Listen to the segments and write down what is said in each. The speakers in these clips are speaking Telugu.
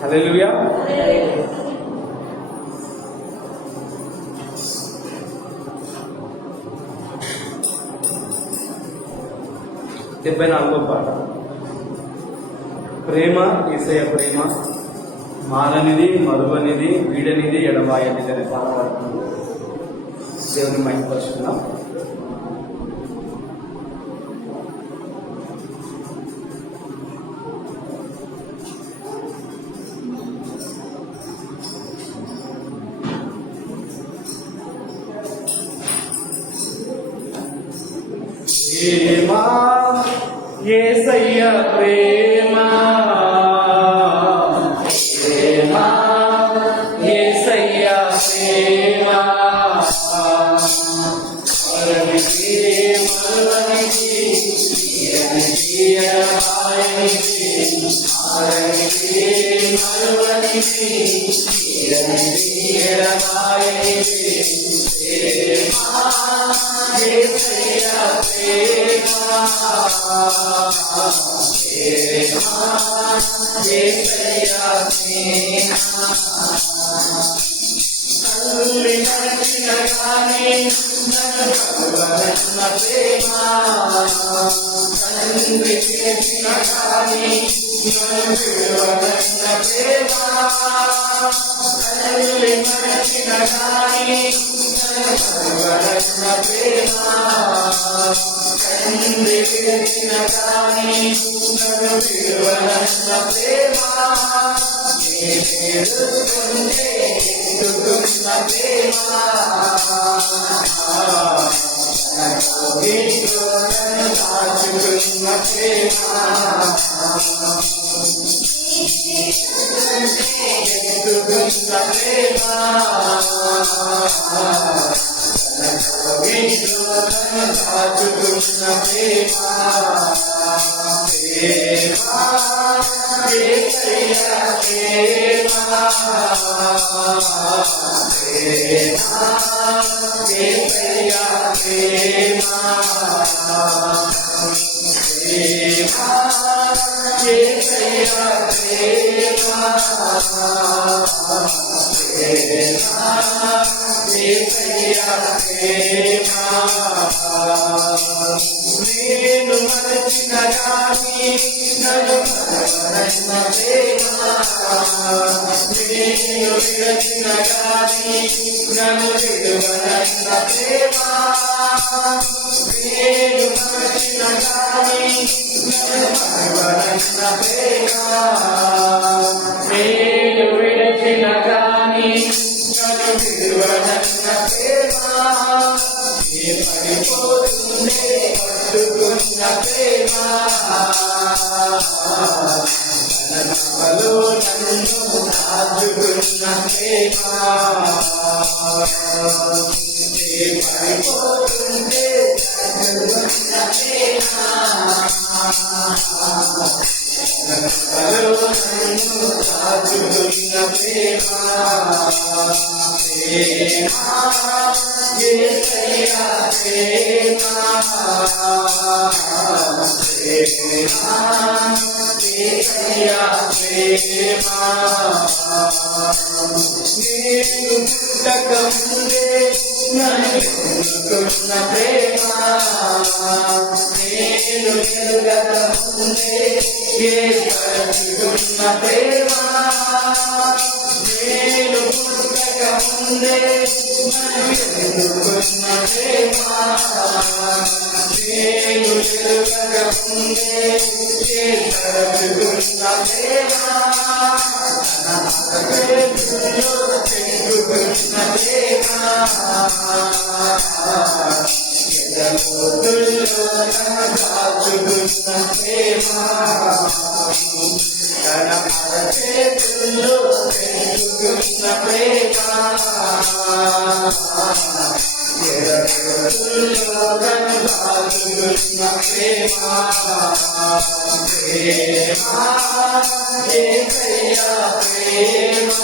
హల్లెలూయా. డెబ్బై 74వ పాట. ప్రేమ యేసయ్య ప్రేమ మాననిది మరువనిది వీడనిది ఎడబాయనిది అనే పాట పాడుతుంది. దేవుని మహిమపరుచుకుందాం. ప్రేమ యేసయ్య ప్రేమ ప్రేమ యేసయ్య ప్రేమ మరువనిది మరువనిది వీడనిది ఎడబాయనిది మరువనిది మరువనిది వీడనిది ఎడబాయనిది ప్రేమ యేసయ్య ప్రేమ యేసయ్య ప్రేమ తల్లి నడిచిన గాని నన్ను కరువరన్న ప్రేమ తండ్రి చేసిన గాని నన్ను విడువరన్న ప్రేమ తల్లి నడిచిన గాని నన్ను కరువరన్న ప్రేమ తండ్రి చేసిన గాని నన్ను విడువరన్న ప్రేమ తున్న ప్రేమ దాచుకున్న ప్రేమ ఎత్తుకున్న ప్రేమ దాచుకున్న ప్రేమ యేసయ్య ప్రేమ యేసయ్య ప్రేమ యేసయ్య ప్రేమ యేసయ్య ప్రేమ నేను మరచిన గాని నన్ను కరువరన్న ప్రేమ నేను విడచిన గాని నన్ను విడువరన్న ప్రేమ నేను మరచిన గాని నన్ను కరువరన్న ప్రేమ నేను విడచిన గాని నన్ను విడువరన్న ప్రేమ పడిపోతుండే పట్టుకున్న ప్రేమ నన్ను దాచుకున్న ప్రేమ పడిపోతుండే పట్టుకున్న ప్రేమ నన్ను దాచుకున్న ప్రేమ యేసయ్య ప్రేమ యేసయ్య ప్రేమ నేను పుట్టక ముందే నన్ను ఎన్నుకున్న ప్రేమ నేను ఎరుగక ముందే ఏర్పరచుకున్న ప్రేమ నేను పుట్టక ముందే నన్ను ఎన్నుకున్న ప్రేమ నేను ఎరుగక ముందే ఏర్పరచుకున్న ప్రేమ పెట్టుకున్న ప్రేమ దాచుకున్న ప్రేమ తన చేతుల్లో పెట్టుకున్న ప్రేమ దాచుకున్న ప్రేమ ప్రేమ యేసయ్య ప్రేమ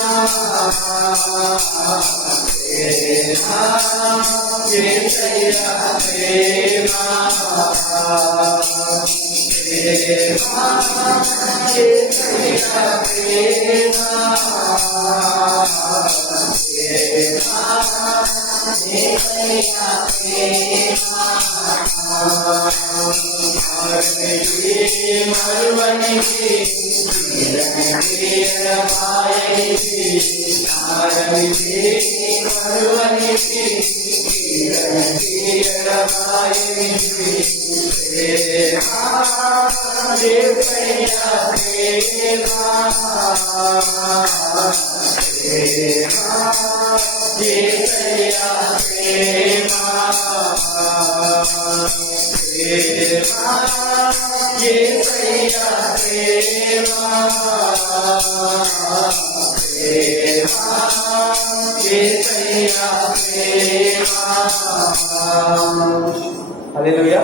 ప్రేమ యేసయ్య ప్రేమ హల్లెలూయా.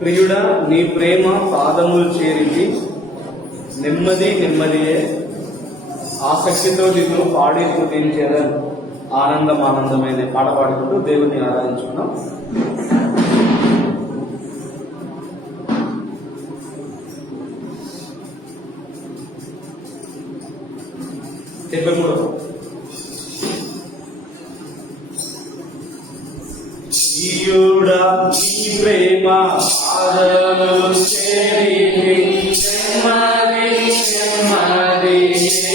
ప్రియుడా నీ ప్రేమ పాదములు చేరింది, నెమ్మది నెమ్మదియే ఆసక్తితో నిన్ను పాడి స్తుతించేదని ఆనందమైన పాట పాడుకుంటూ దేవుని ఆరాధించుకున్నాం. ప్రియుడా నీ ప్రేమ పాదములు చేరింది, నెమ్మది నెమ్మదియే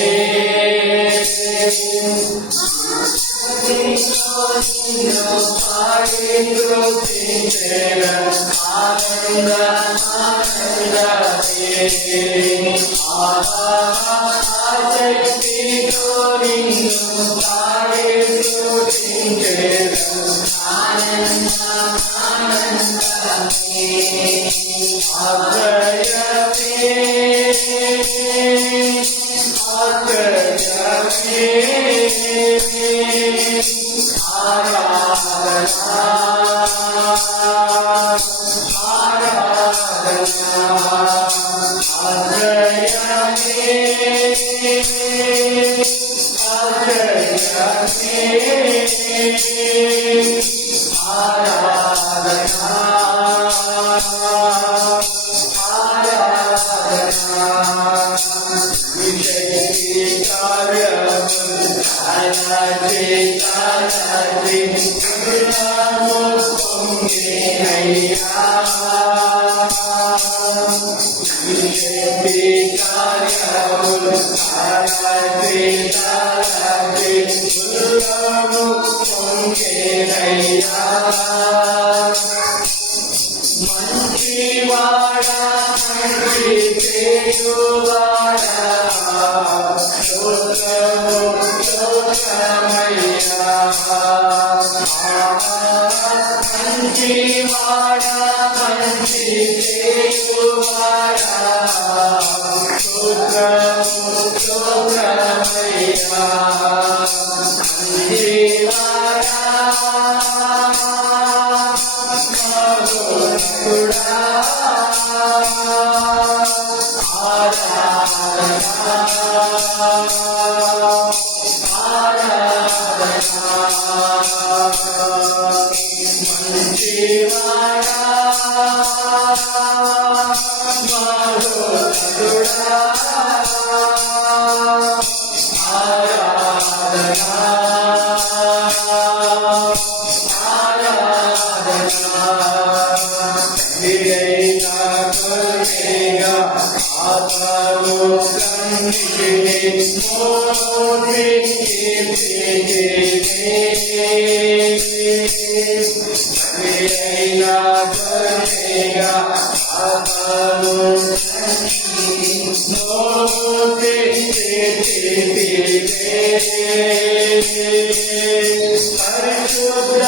పరిశుద్ధ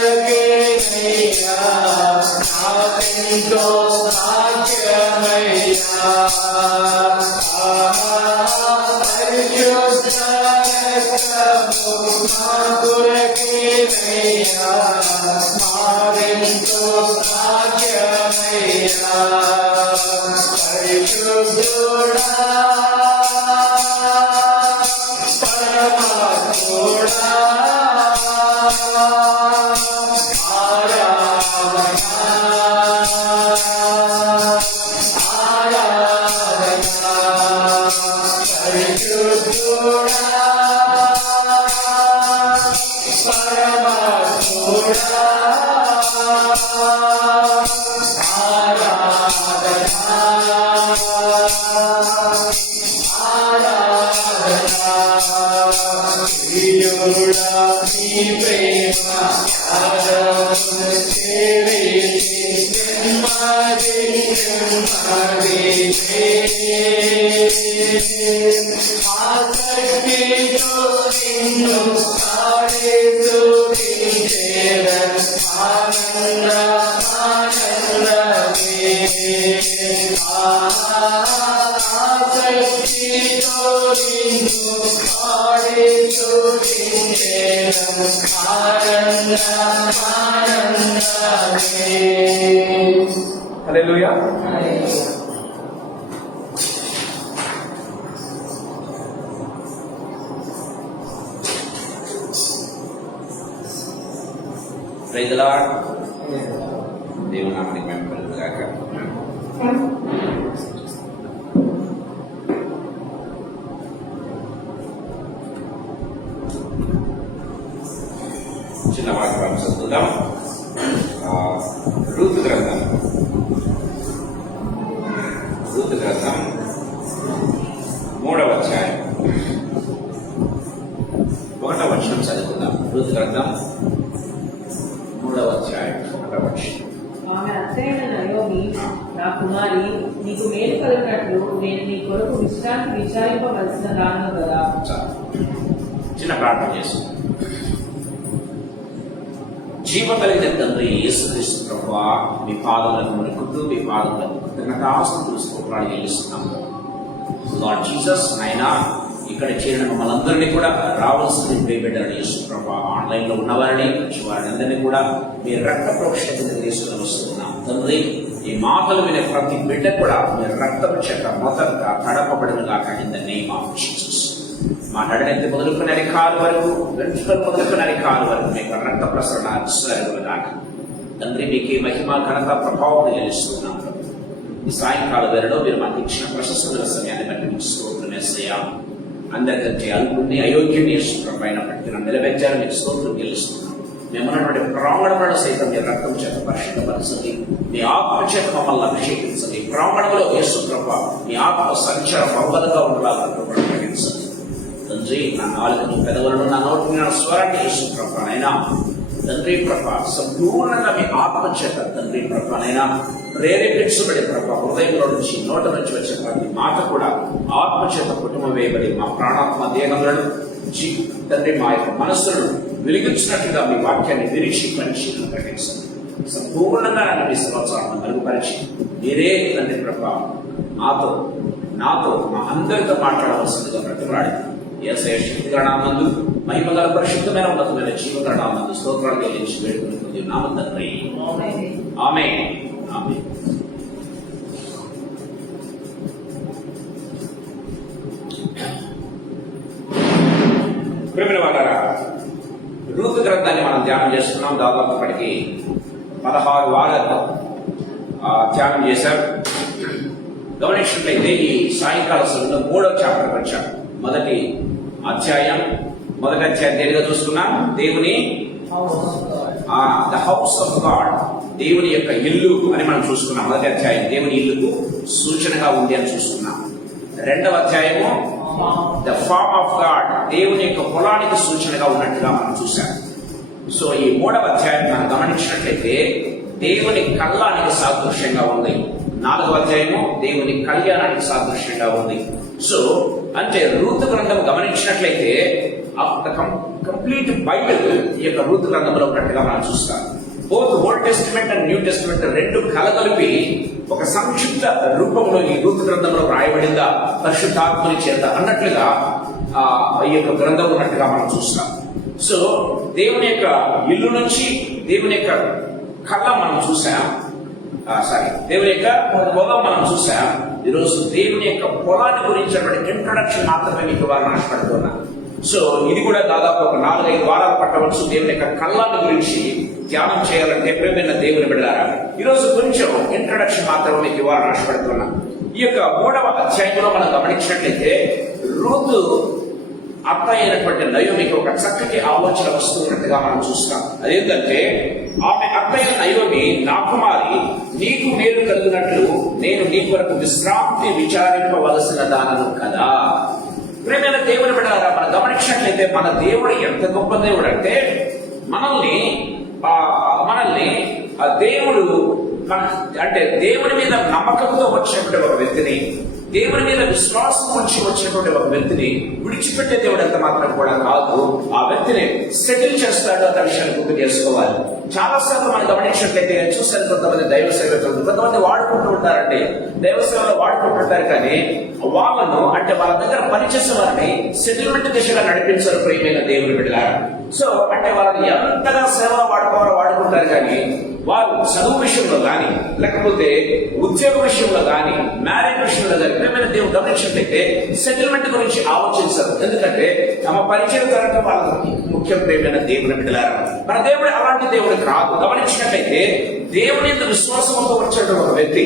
నాకురకేనయ్యా నాకెంతో భాగ్యమయ్యా పరిశుద్ధ రక్తము నాకురకేనయ్యా నాకెంతో భాగ్యమయ్యా పరిశుద్ధుడా పరమాత్ముడా నీ ప్రేమ ఆసక్తితో నిన్ను ఆనంద ఆనందమే ఆసక్తితో నిన్ను హల్లెలూయా. Praise the lord. దేవుని నామమునకు మహిమ కలుగును గాక. చిన్న వాక్యం చదువుదాం. రూతు గ్రంథం 3వ అధ్యాయం 1వ వచనం చదువుకుందాం. రూతు గ్రంథం 3వ అధ్యాయం 1వ వచనం. ఆమె అత్తయ్య నయోమి, నా కుమారి, నీకు మేలు కలిగినట్లు నేను నీ కొరకు విశ్రాంతి విచారింపవలసిన దాను కదా. చిన్న ప్రార్థన చేస్తున్నాం. జీవ కలిగిన తండ్రి యేసుక్రీస్తు ప్రభువా, మీ పాదములకు మునుకుతూ మీ పాదములకు కృతజ్ఞతాస్తుతులు స్తోత్రాలు చెల్లిస్తున్నాము. లార్డ్ జీసస్, నాయనా ఇక్కడ చేరిన మమ్మల్ని అందరినీ కూడా రావాల్సింది బిడ్డలని యేసు ప్రభువా, ఆన్లైన్ లో ఉన్నవారిని వారిని అందరినీ కూడా మీ రక్త ప్రోక్షణ తీసుకుని వస్తున్నాం తండ్రి. ఈ మాటలు వినే ప్రతి బిడ్డ కూడా మీ రక్తపు చేత మొదటగా తడపబడిన గాక in the name of Jesus. మా నడనెత్తి మొదలుకునే అరికాలు వరకు, వెంట్రుకలు మొదలుకునే అరికాలు వరకు మీకు రక్త ప్రసరణ సరుగుగాక తండ్రి. మీకు మహిమ ఘనత ప్రభావం చెల్లిస్తున్నాం. ఈ సాయంకాల వేళలో మీరు మాకు ఇచ్చిన ప్రశస్తమైన సమయాన్ని బట్టి మీకు స్తోత్రం వేసయ్యా. అందరికంటే అల్పుణ్ణి అయోగ్యుని అయినప్పటికీ నన్ను నిలబెట్టారు, మీకు స్తోత్రం చెల్లిస్తున్నాం. మేమున్నటువంటి ప్రాంగణములను సైతం మీ రక్తం చేత పరిశుద్ధపరచండి, మీ ఆత్మ చేత మమ్మల్ని అభిషేకించండి. ప్రాంగణంలో యేసు ప్రభువా మీ ఆత్మ సంచారం అవ్వదుగా ఉండేలాగా ప్రకటించండి తండ్రి. నా నాలుకను పెదవులను నా నోటిని నా స్వరాన్ని యేసు ప్రభువా తండ్రి ప్రభా సంపూర్ణంగా మీ ఆత్మ చేత తండ్రి ప్రభానైనా ప్రేరేపించబడి ప్రభా హృదయంలో నుంచి నోట నుంచి వచ్చే ప్రతి మాట కూడా ఆత్మ చేత కుటుంబం వేయబడి మా ప్రాణాత్మ దేహములను తండ్రి మా యొక్క మనస్సులను వెలిగించినట్లుగా మీ వాక్యాన్ని విరిచి పరిశీలన ప్రకటించండి. సంపూర్ణంగా నన్ను మీ సంవత్సరాలను మెరుగుపరిచి మీరే తండ్రి ప్రభా నాతో మా అందరితో మాట్లాడవలసిందిగా బ్రతిమలాడి యేసయ్య శక్తిగల నామమునందు మహిమగల పరిశుద్ధమైన ఉన్నతమైన జీవగల నామమునందు స్తోత్రాలు చెల్లించి వేడుకుంటుంది నామం తండ్రి. ఆమేన్. ఆమేన్. ప్రియమైన వారారా, రూతు గ్రంథాన్ని మనం ధ్యానం చేస్తున్నాం. దాదాపు ఇప్పటికి 16 వారాలు ధ్యానం చేశారు. గమనించినట్లయితే ఈ సాయంకాల సమయంలో 3వ చాప్టర్కి వచ్చాం. మొదటి అధ్యాయం దేనిగా చూస్తున్నాం? దేవుని ద హౌస్ ఆఫ్ గాడ్, దేవుని యొక్క ఇల్లు అని మనం చూసుకున్నాం. మొదటి అధ్యాయం దేవుని ఇల్లుకు సూచనగా ఉంది అని చూసుకున్నాం. 2వ అధ్యాయము ద ఫార్మ్ ఆఫ్ గాడ్, దేవుని యొక్క పొలానికి సూచనగా ఉన్నట్టుగా మనం చూసాం. సో ఈ 3వ అధ్యాయం మనం గమనించినట్లయితే దేవుని కళ్ళానికి సాదృశ్యంగా ఉంది. 4వ అధ్యాయము దేవుని కళ్యాణానికి సాదృశ్యంగా ఉంది. సో అంటే రూతు గ్రంథం గమనించినట్లయితే కంప్లీట్ బైబిల్ ఈ యొక్క రూతు గ్రంథంలో ఉన్నట్టుగా మనం చూస్తాం. Both old testament and new testament రెండు కలగలిపి ఒక సంక్షిప్త రూపంలో ఈ రూతు గ్రంథంలో రాయబడిందా పరిశుద్ధాత్మని చేత అన్నట్లుగా ఈ యొక్క గ్రంథం ఉన్నట్టుగా మనం చూస్తాం. సో దేవుని యొక్క ఇల్లు నుంచి దేవుని యొక్క కళ్ళ మనం చూసాం, దేవుని యొక్క పొలం మనం చూసాం. ఈరోజు దేవుని యొక్క పొలాన్ని గురించినటువంటి ఇంట్రొడక్షన్ మాత్రమే మీకు వారు ఆశపడుతున్నా. సో ఇది కూడా దాదాపు ఒక 4-5 వారాలు పట్టవచ్చు దేవుని యొక్క కళ్ళాన్ని గురించి ధ్యానం చేయాలంటే ప్రేమైన దేవుని బిడ్డలారా. ఈరోజు కొంచెం ఇంట్రొడక్షన్ మాత్రమే మీకు వారు ఆశపడుతున్నా. ఈ యొక్క 3వ అధ్యాయంలో మనం గమనించినట్లయితే రూతు అత్త అయినటువంటి నయోమికి ఒక చక్కటి ఆలోచన వస్తున్నట్టుగా మనం చూస్తాం. అదేంటంటే ఆమె అత్త అయిన నయోమి, నా కుమారి, నీకు మేలు కలిగినట్లు నేను నీ కొరకు విశ్రాంతి విచారింపవలసిన దానను కదా. ప్రేమైన దేవుని బిడ్డలారా, మనం గమనించినట్లయితే మన దేవుడు ఎంత గొప్ప దేవుడు అంటే మనల్ని దేవుడు అంటే దేవుని మీద నమ్మకంతో వచ్చినటువంటి ఒక వ్యక్తిని, దేవుని మీద విశ్వాసం ఉంచి వచ్చినటువంటి ఒక వ్యక్తిని విడిచిపెట్టే దేవుడు ఎంత మాత్రం కూడా కాదు. ఆ వ్యక్తిని సెటిల్ చేస్తాడు అన్న విషయాన్ని గుర్తు చేసుకోవాలి. చాలా సార్లు మనం గమనించినట్లయితే చూసాను, కొంతమంది దైవ సేవకులు కొంతమంది వాడుకుంటూ ఉంటారండి, దైవ సేవలో వాడుకుంటుంటారు. కానీ వాళ్ళను అంటే వాళ్ళ దగ్గర పనిచేసే వారిని సెటిల్మెంట్ దిశగా నడిపించారు ప్రియమైన దేవుని బిడ్డలారా. సో అంటే వాళ్ళని ఎంతగా సేవలో వాడుకుంటారు, కానీ వారు చదువు విషయంలో కానీ లేకపోతే ఉద్యోగ విషయంలో కానీ మ్యారేజ్ విషయంలో కానీ ప్రేమైన దేవుడు గమనించినట్లయితే సెటిల్మెంట్ గురించి ఆలోచించారు. ఎందుకంటే తమ పరిచయం కనుక వాళ్ళకి ముఖ్యం ప్రేమైన దేవుని బిడ్డలారా. మన దేవుడు అలాంటి దేవుడు కాదు. గమనించినట్లయితే దేవుని యొక్క విశ్వాసంతో వచ్చేటువంటి ఒక వ్యక్తి,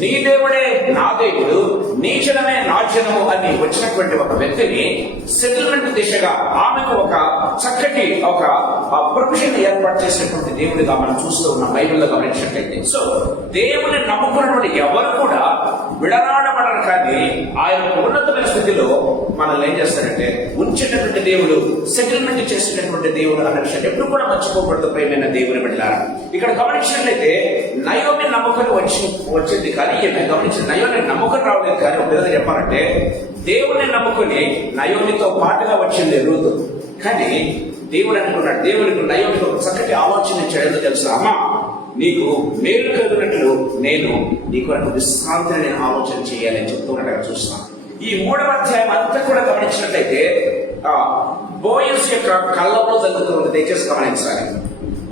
నీ దేవుడే నా దేవుడు, నీ జనమే నా జనము అని వచ్చినటువంటి ఒక వ్యక్తిని సెటిల్మెంట్ దిశగా ఆమెకు ఒక చక్కటి ఒక ప్రొఫెషన్ ఏర్పాటు చేసినటువంటి దేవుడిగా మనం చూస్తూ ఉన్నాం బైబిల్లో గమనించినట్లయితే. సో దేవుని నమ్ముకున్నటువంటి ఎవరు కూడా విడనాడబడరు, కానీ ఆయన ఉన్నతమైన స్థితిలో మనల్ని ఏం చేస్తారంటే ఉంచేటటువంటి దేవుడు, సెటిల్మెంట్ చేసినటువంటి దేవుడు అన్న విషయాన్ని ఎప్పుడు కూడా మర్చిపోకూడదు ప్రియమైన దేవుని బిడ్డలారా. ఇక్కడ గమనించినట్లయితే నయోమి నమ్మకం వచ్చింది, కానీ గమనించిన నయోమి నమ్మకం రావలేదు. కానీ ఒక విధంగా చెప్పాలంటే దేవుని నమ్ముకుని నయోమితో పాటుగా వచ్చింది రూతు. కానీ దేవుడు అనుకున్నాడు, దేవునికి నయోమికి ఒక చక్కటి ఆలోచన చేయడం తెలుసు. అమ్మ, నీకు మేలు కలిగినట్లు నేను నీ కొరకు విశ్రాంతిని నేను ఆలోచన చేయాలని చెప్తున్నట్టుగా చూస్తాను. ఈ 3వ అధ్యాయం అంతా కూడా గమనించినట్లయితే బోయస్ యొక్క కళ్ళలో జరుగుతుంది. దయచేసి గమనించాలి.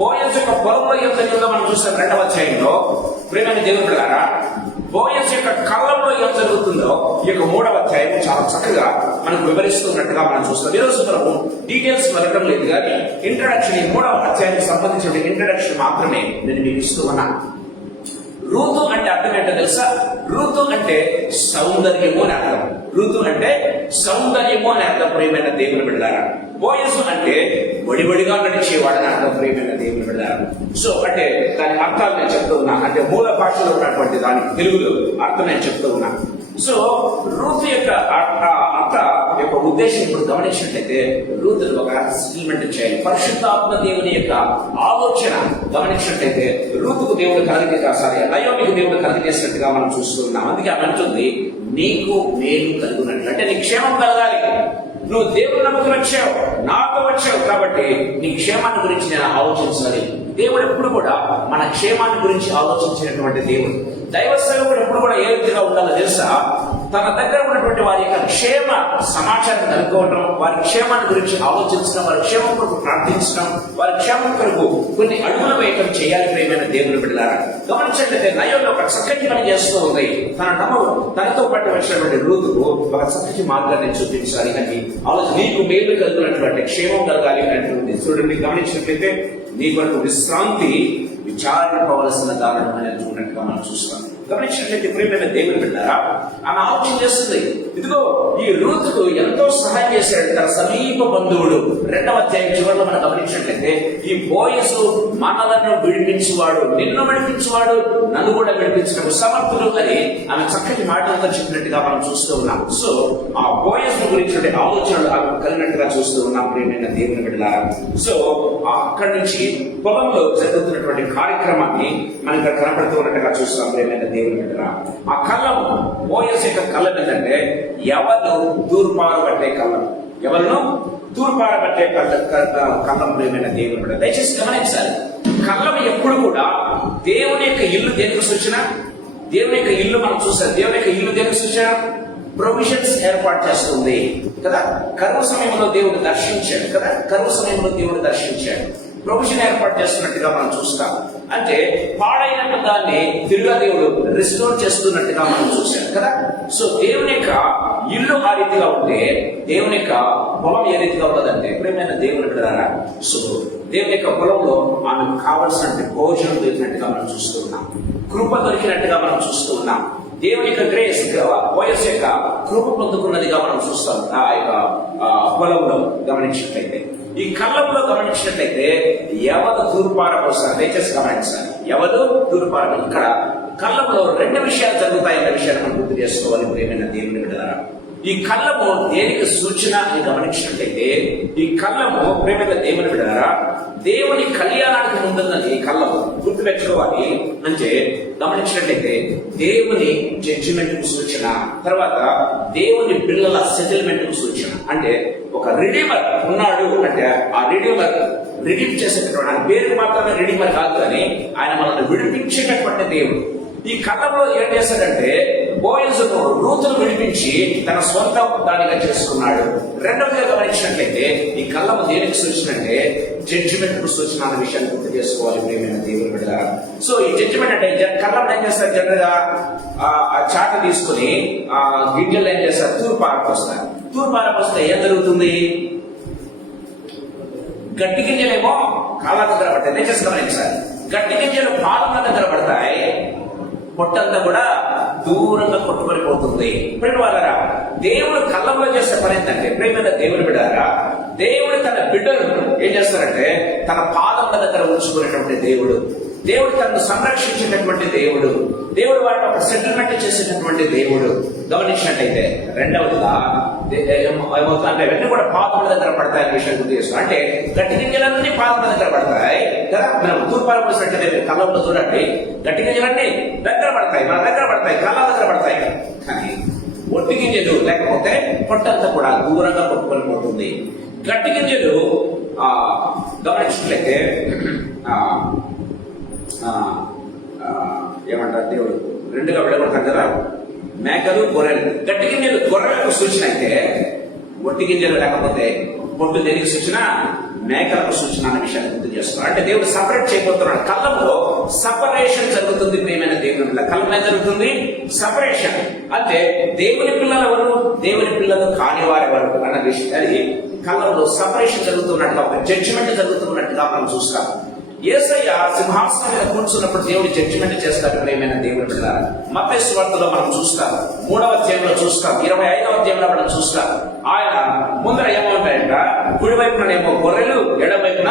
బోయస్ యొక్క పొలంలో ఏం జరిగిందో మనం చూస్తాం 2వ అధ్యాయంలో. ప్రేమైన దేవుని బిడ్డలారా, బోయస్ యొక్క కళ్ళంలో ఏం జరుగుతుందో ఈ యొక్క 3వ అధ్యాయం చాలా చక్కగా మనకు వివరిస్తున్నట్టుగా మనం చూస్తాం. ఈరోజు మనము డీటెయిల్స్ వెళ్ళడం లేదు, కానీ ఇంట్రడక్షన్, ఈ 3వ అధ్యాయానికి సంబంధించిన ఇంట్రడక్షన్ మాత్రమే నేను మీకు ఇస్తూ ఉన్నాను. రూతు అంటే అర్థం ఏంటో తెలుసా? రూతు అంటే సౌందర్యము అని అర్థం. రూతు అంటే సౌందర్యము అని అర్థం ప్రియమైన దేవుని బిడ్డలారా. బోయసు అంటే వడివడిగా నడిచేవాడని అర్థం ప్రియమైన దేవుని బిడ్డలారా. సో అంటే దాని అర్థాలు నేను చెప్తూ ఉన్నా, అంటే మూల భాషలో ఉన్నటువంటి దాని తెలుగులో అర్థం నేను చెప్తూ ఉన్నా. సో రూతు యొక్క అత్త యొక్క ఉద్దేశం ఇప్పుడు గమనించినట్లయితే రూతును ఒక సెటిల్మెంట్ చేయాలి. పరిశుద్ధాత్మ దేవుని యొక్క ఆలోచన గమనించినట్లయితే రూతుకు దేవుడు నయోమికి దేవుడు కలిగేసినట్టుగా మనం చూస్తూ ఉన్నాం. అందుకే ఆమె అంటుంది, నీకు మేలు కలుగునట్లు, అంటే నీ క్షేమం కలగాలి. నువ్వు దేవుడు నమ్ముకుని వచ్చావు, నాతో వచ్చావు, కాబట్టి నీ క్షేమాన్ని గురించి నేను ఆలోచించాలి. దేవుడు ఎప్పుడు కూడా మన క్షేమాన్ని గురించి ఆలోచించినటువంటి దేవుడు. దైవ సేవకుడు ఎప్పుడు కూడా ఏ విధంగా ఉండాలో తెలుసా? తన దగ్గర ఉన్నటువంటి వారి యొక్క క్షేమ సమాచారం కనుక్కోవడం, వారి క్షేమాన్ని గురించి ఆలోచించడం, వారి క్షేమం కొరకు ప్రార్థించడం, వారి క్షేమం కొరకు కొన్ని అడుగులు వేయటం చేయాలి ప్రియమైన దేవుని బిడ్డలారా. గమనించట్లయితే నయోమి ఒక చక్కటి పని చేస్తూ ఉంది. తనతో పాటు వచ్చినటువంటి రూతుకు ఒక చక్కటి మార్గాన్ని చూపించాలి అని ఆలోచన. నీకు మేలు కలుగునటువంటి క్షేమం కలగాలి అనేటువంటి చూడండి. గమనించినట్లయితే నీ కొరకు విశ్రాంతి విచారింపవలసిన దారుణం అనేది చూడట్టుగా మనం చూస్తాం. గమనించినట్లయితే ప్రియమైన దేవుని బిడ్డలారా, ఆమె ఆలోచన చేస్తుంది, ఇదిగో ఈ రూతుకు ఎంతో సహాయం చేశాడు తన సమీప బంధువుడు. 2వ అధ్యాయం చివరిలో మనం గమనించినట్లయితే ఈ బోయసు మనలను విడిపించువాడు, నిన్ను విడిపించువాడు, నన్ను కూడా విడిపించడం సమర్థుడు అని ఆమె చక్కటి మాటలతో చెప్పినట్టుగా మనం చూస్తూ ఉన్నాం. సో ఆ బోయసు గురించి ఆలోచనలు ఆమె కలిగినట్టుగా చూస్తూ ఉన్నాం ప్రియమైన దేవుని బిడ్డలారా. సో అక్కడి నుంచి పొలంలో జరుగుతున్నటువంటి కార్యక్రమాన్ని మనం ఇక్కడ కనపడుతూ ఉన్నట్టుగా చూస్తాం ప్రియమైన దేవుని బిడ్డలారా. ఆ కళ్ళం, బోయస్ యొక్క కళ్ళం ఏంటంటే ఎవరు తూర్పారు పట్టే కళ్ళం. ఎవరును తూర్పారబట్టే కళ్ళం ప్రేమైన దేవుని బిడ్డ దయచేసి గమనించాలి. కళ్ళం ఎప్పుడు కూడా దేవుని యొక్క ఇల్లు దేనికి సూచన? దేవుని యొక్క ఇల్లు మనం చూసాం. దేవుని యొక్క ఇల్లు దేనికి సూచన? ప్రొవిజన్స్ ఏర్పాటు చేస్తుంది కదా. కరువు సమయంలో దేవుడు దర్శించాడు కదా. కరువు సమయంలో దేవుడు దర్శించాడు, ప్రొవిజన్ ఏర్పాటు చేస్తున్నట్టుగా మనం చూస్తాం. అంటే పాడైన దాన్ని తిరుగా దేవుడు రిస్టోర్ చేస్తున్నట్టుగా మనం చూశాం కదా. సో దేవుని యొక్క ఇల్లు ఆ రీతిగా ఉంటే దేవుని యొక్క పొలం ఏ రీతిగా ఉంటుందంటే ప్రేమైన దేవుని బిడ్డలారా, సో దేవుని యొక్క పొలంలో ఆమెకు కావలసినట్టు భోజనం దొరికినట్టుగా మనం చూస్తూ ఉన్నాం, కృప దొరికినట్టుగా మనం చూస్తూ ఉన్నాం. దేవుని యొక్క గ్రేస్ వయస్సు యొక్క కృప పొందుకున్నదిగా మనం చూస్తాం ఆ యొక్క పొలంలో గమనించినట్లయితే. ఈ కళ్ళంలో గమనించినట్లయితే ఎవరు తూర్పారపోస్తారు, దయచేసి గమనించాలి. ఎవరు తూర్పార, ఇక్కడ కళ్ళంలో రెండు విషయాలు జరుగుతాయన్న విషయాన్ని మనం గుర్తు చేసుకోవాలి ప్రేమైన దేవుని బిడ్డలారా. ఈ కళ్ళము దేనికి సూచన అని గమనించినట్లయితే, ఈ కళ్ళము ప్రేమైన దేవుని బిడ్డలారా దేవుని కళ్యాణానికి ముందున్నది. ఈ కళ్ళము గుర్తుపెట్టుకోవాలి. అంటే గమనించినట్లయితే దేవుని జడ్జిమెంట్ కు సూచన, తర్వాత దేవుని పిల్లల సెటిల్మెంట్ కు సూచన. అంటే ఒక రిడీమర్ ఉన్నాడు అంటే ఆ రిడీమర్ రిడీమ్ చేసేటటువంటి, ఆయన పేరు మాత్రమే రిడీమర్ కాదు కానీ ఆయన మనల్ని విడిపించేటటువంటి దేవుడు. ఈ కళ్ళంలో ఏం చేశాడంటే బోయజును రూతును విడిపించి తన సొంత దానిగా చేసుకున్నాడు. రెండవదిగా గమనించినట్లయితే ఈ కళ్ళము దేనికి సూచన అంటే జడ్జిమెంట్ కు సూచన అనే విషయాన్ని గుర్తు చేసుకోవాలి ప్రేమైన దేవుని బిడ్డలారా. సో ఈ జడ్జిమెంట్ అంటే కళ్ళం ఏం చేస్తారు, జనరల్ గా ఆ చాట తీసుకుని ఆ గింజలు ఏం చేస్తారు, తూర్పారపోస్తారు. తూర్పారపోస్తే ఏం జరుగుతుంది? గట్టి గింజలేమో కాళ్ళ దగ్గర పడతాయి. దయచేసి గమనించాలి. గట్టి గింజలు పాలన దగ్గర పడతాయి, పొట్టంతా కూడా దూరంగా కొట్టుకొని పోతుంది. ప్రేమ వాళ్ళరా, దేవుడు కళ్ళంలో చేసే పని ఏంటంటే ప్రేమైన దేవుని బిడ్డారా, దేవుడు తన బిడ్డలు ఏం చేస్తారంటే తన పాదముల దగ్గర ఉంచుకునేటువంటి దేవుడు. దేవుడు తనను సంరక్షించేటటువంటి దేవుడు. దేవుడు వాటిని ఒక సెటిల్మెంట్ చేసేటటువంటి దేవుడు. గమనించినట్టయితే రెండవదిగా ఏమవుతుందంటే ఇవన్నీ కూడా పాదముల దగ్గర పడతాయని విషయం గుర్తు చేస్తాం. అంటే గట్టి గింజలన్నీ పాదముల దగ్గర పడతాయి కదా. మనం తూర్పారం పోసినట్టయితే కళ్ళంలో చూడండి, గట్టి గింజలన్నీ దగ్గర పడతాయి, మన దగ్గర పడతాయి, కళ్ళ దగ్గర పడతాయి. కానీ ఒట్టి గింజలు లేకపోతే పొట్టంతా కూడా దూరంగా కొట్టుకొని పోతుంది. గట్టి గింజలు గమనించినట్లయితే ఏమంటారు దేవుడు రెండుగా విడగొడతారు కదా, మేకలు గొర్రెలు. గట్టి గింజలు గొర్రెలకు సూచన అయితే, ఒట్టి గింజలు లేకపోతే పొట్టు దేనికి సూచన? మేకలకు సూచన అనే విషయాన్ని గుర్తు చేస్తున్నారు. అంటే దేవుడు సపరేట్ చేయబోతున్నాడు. కళ్ళంలో సపరేషన్ జరుగుతుంది ప్రియమైన దేవుని. కళ్ళం ఏం జరుగుతుంది? సపరేషన్. అంటే దేవుని పిల్లలు ఎవరు, దేవుని పిల్లలు కాని వారెవరు అన్న విషయాన్ని కళ్ళంలో సపరేషన్ జరుగుతున్నట్టుగా, ఒక జడ్జిమెంట్ జరుగుతున్నట్టుగా మనం చూస్తాం. యేసయ్య సింహాసనం మీద కూర్చున్నప్పుడు దేవుడు జడ్జిమెంట్ చేస్తాడు ప్రియమైన దేవుని బిడ్డలారా. మత్తయి సువార్తలో మనం చూస్తాం, 3వ అధ్యాయంలో చూస్తాం, 25వ అధ్యాయంలో మనం చూస్తాం. ఆయన ముందర ఏమవుతాయంట, కుడి వైపునేమో గొర్రెలు, ఎడవైపున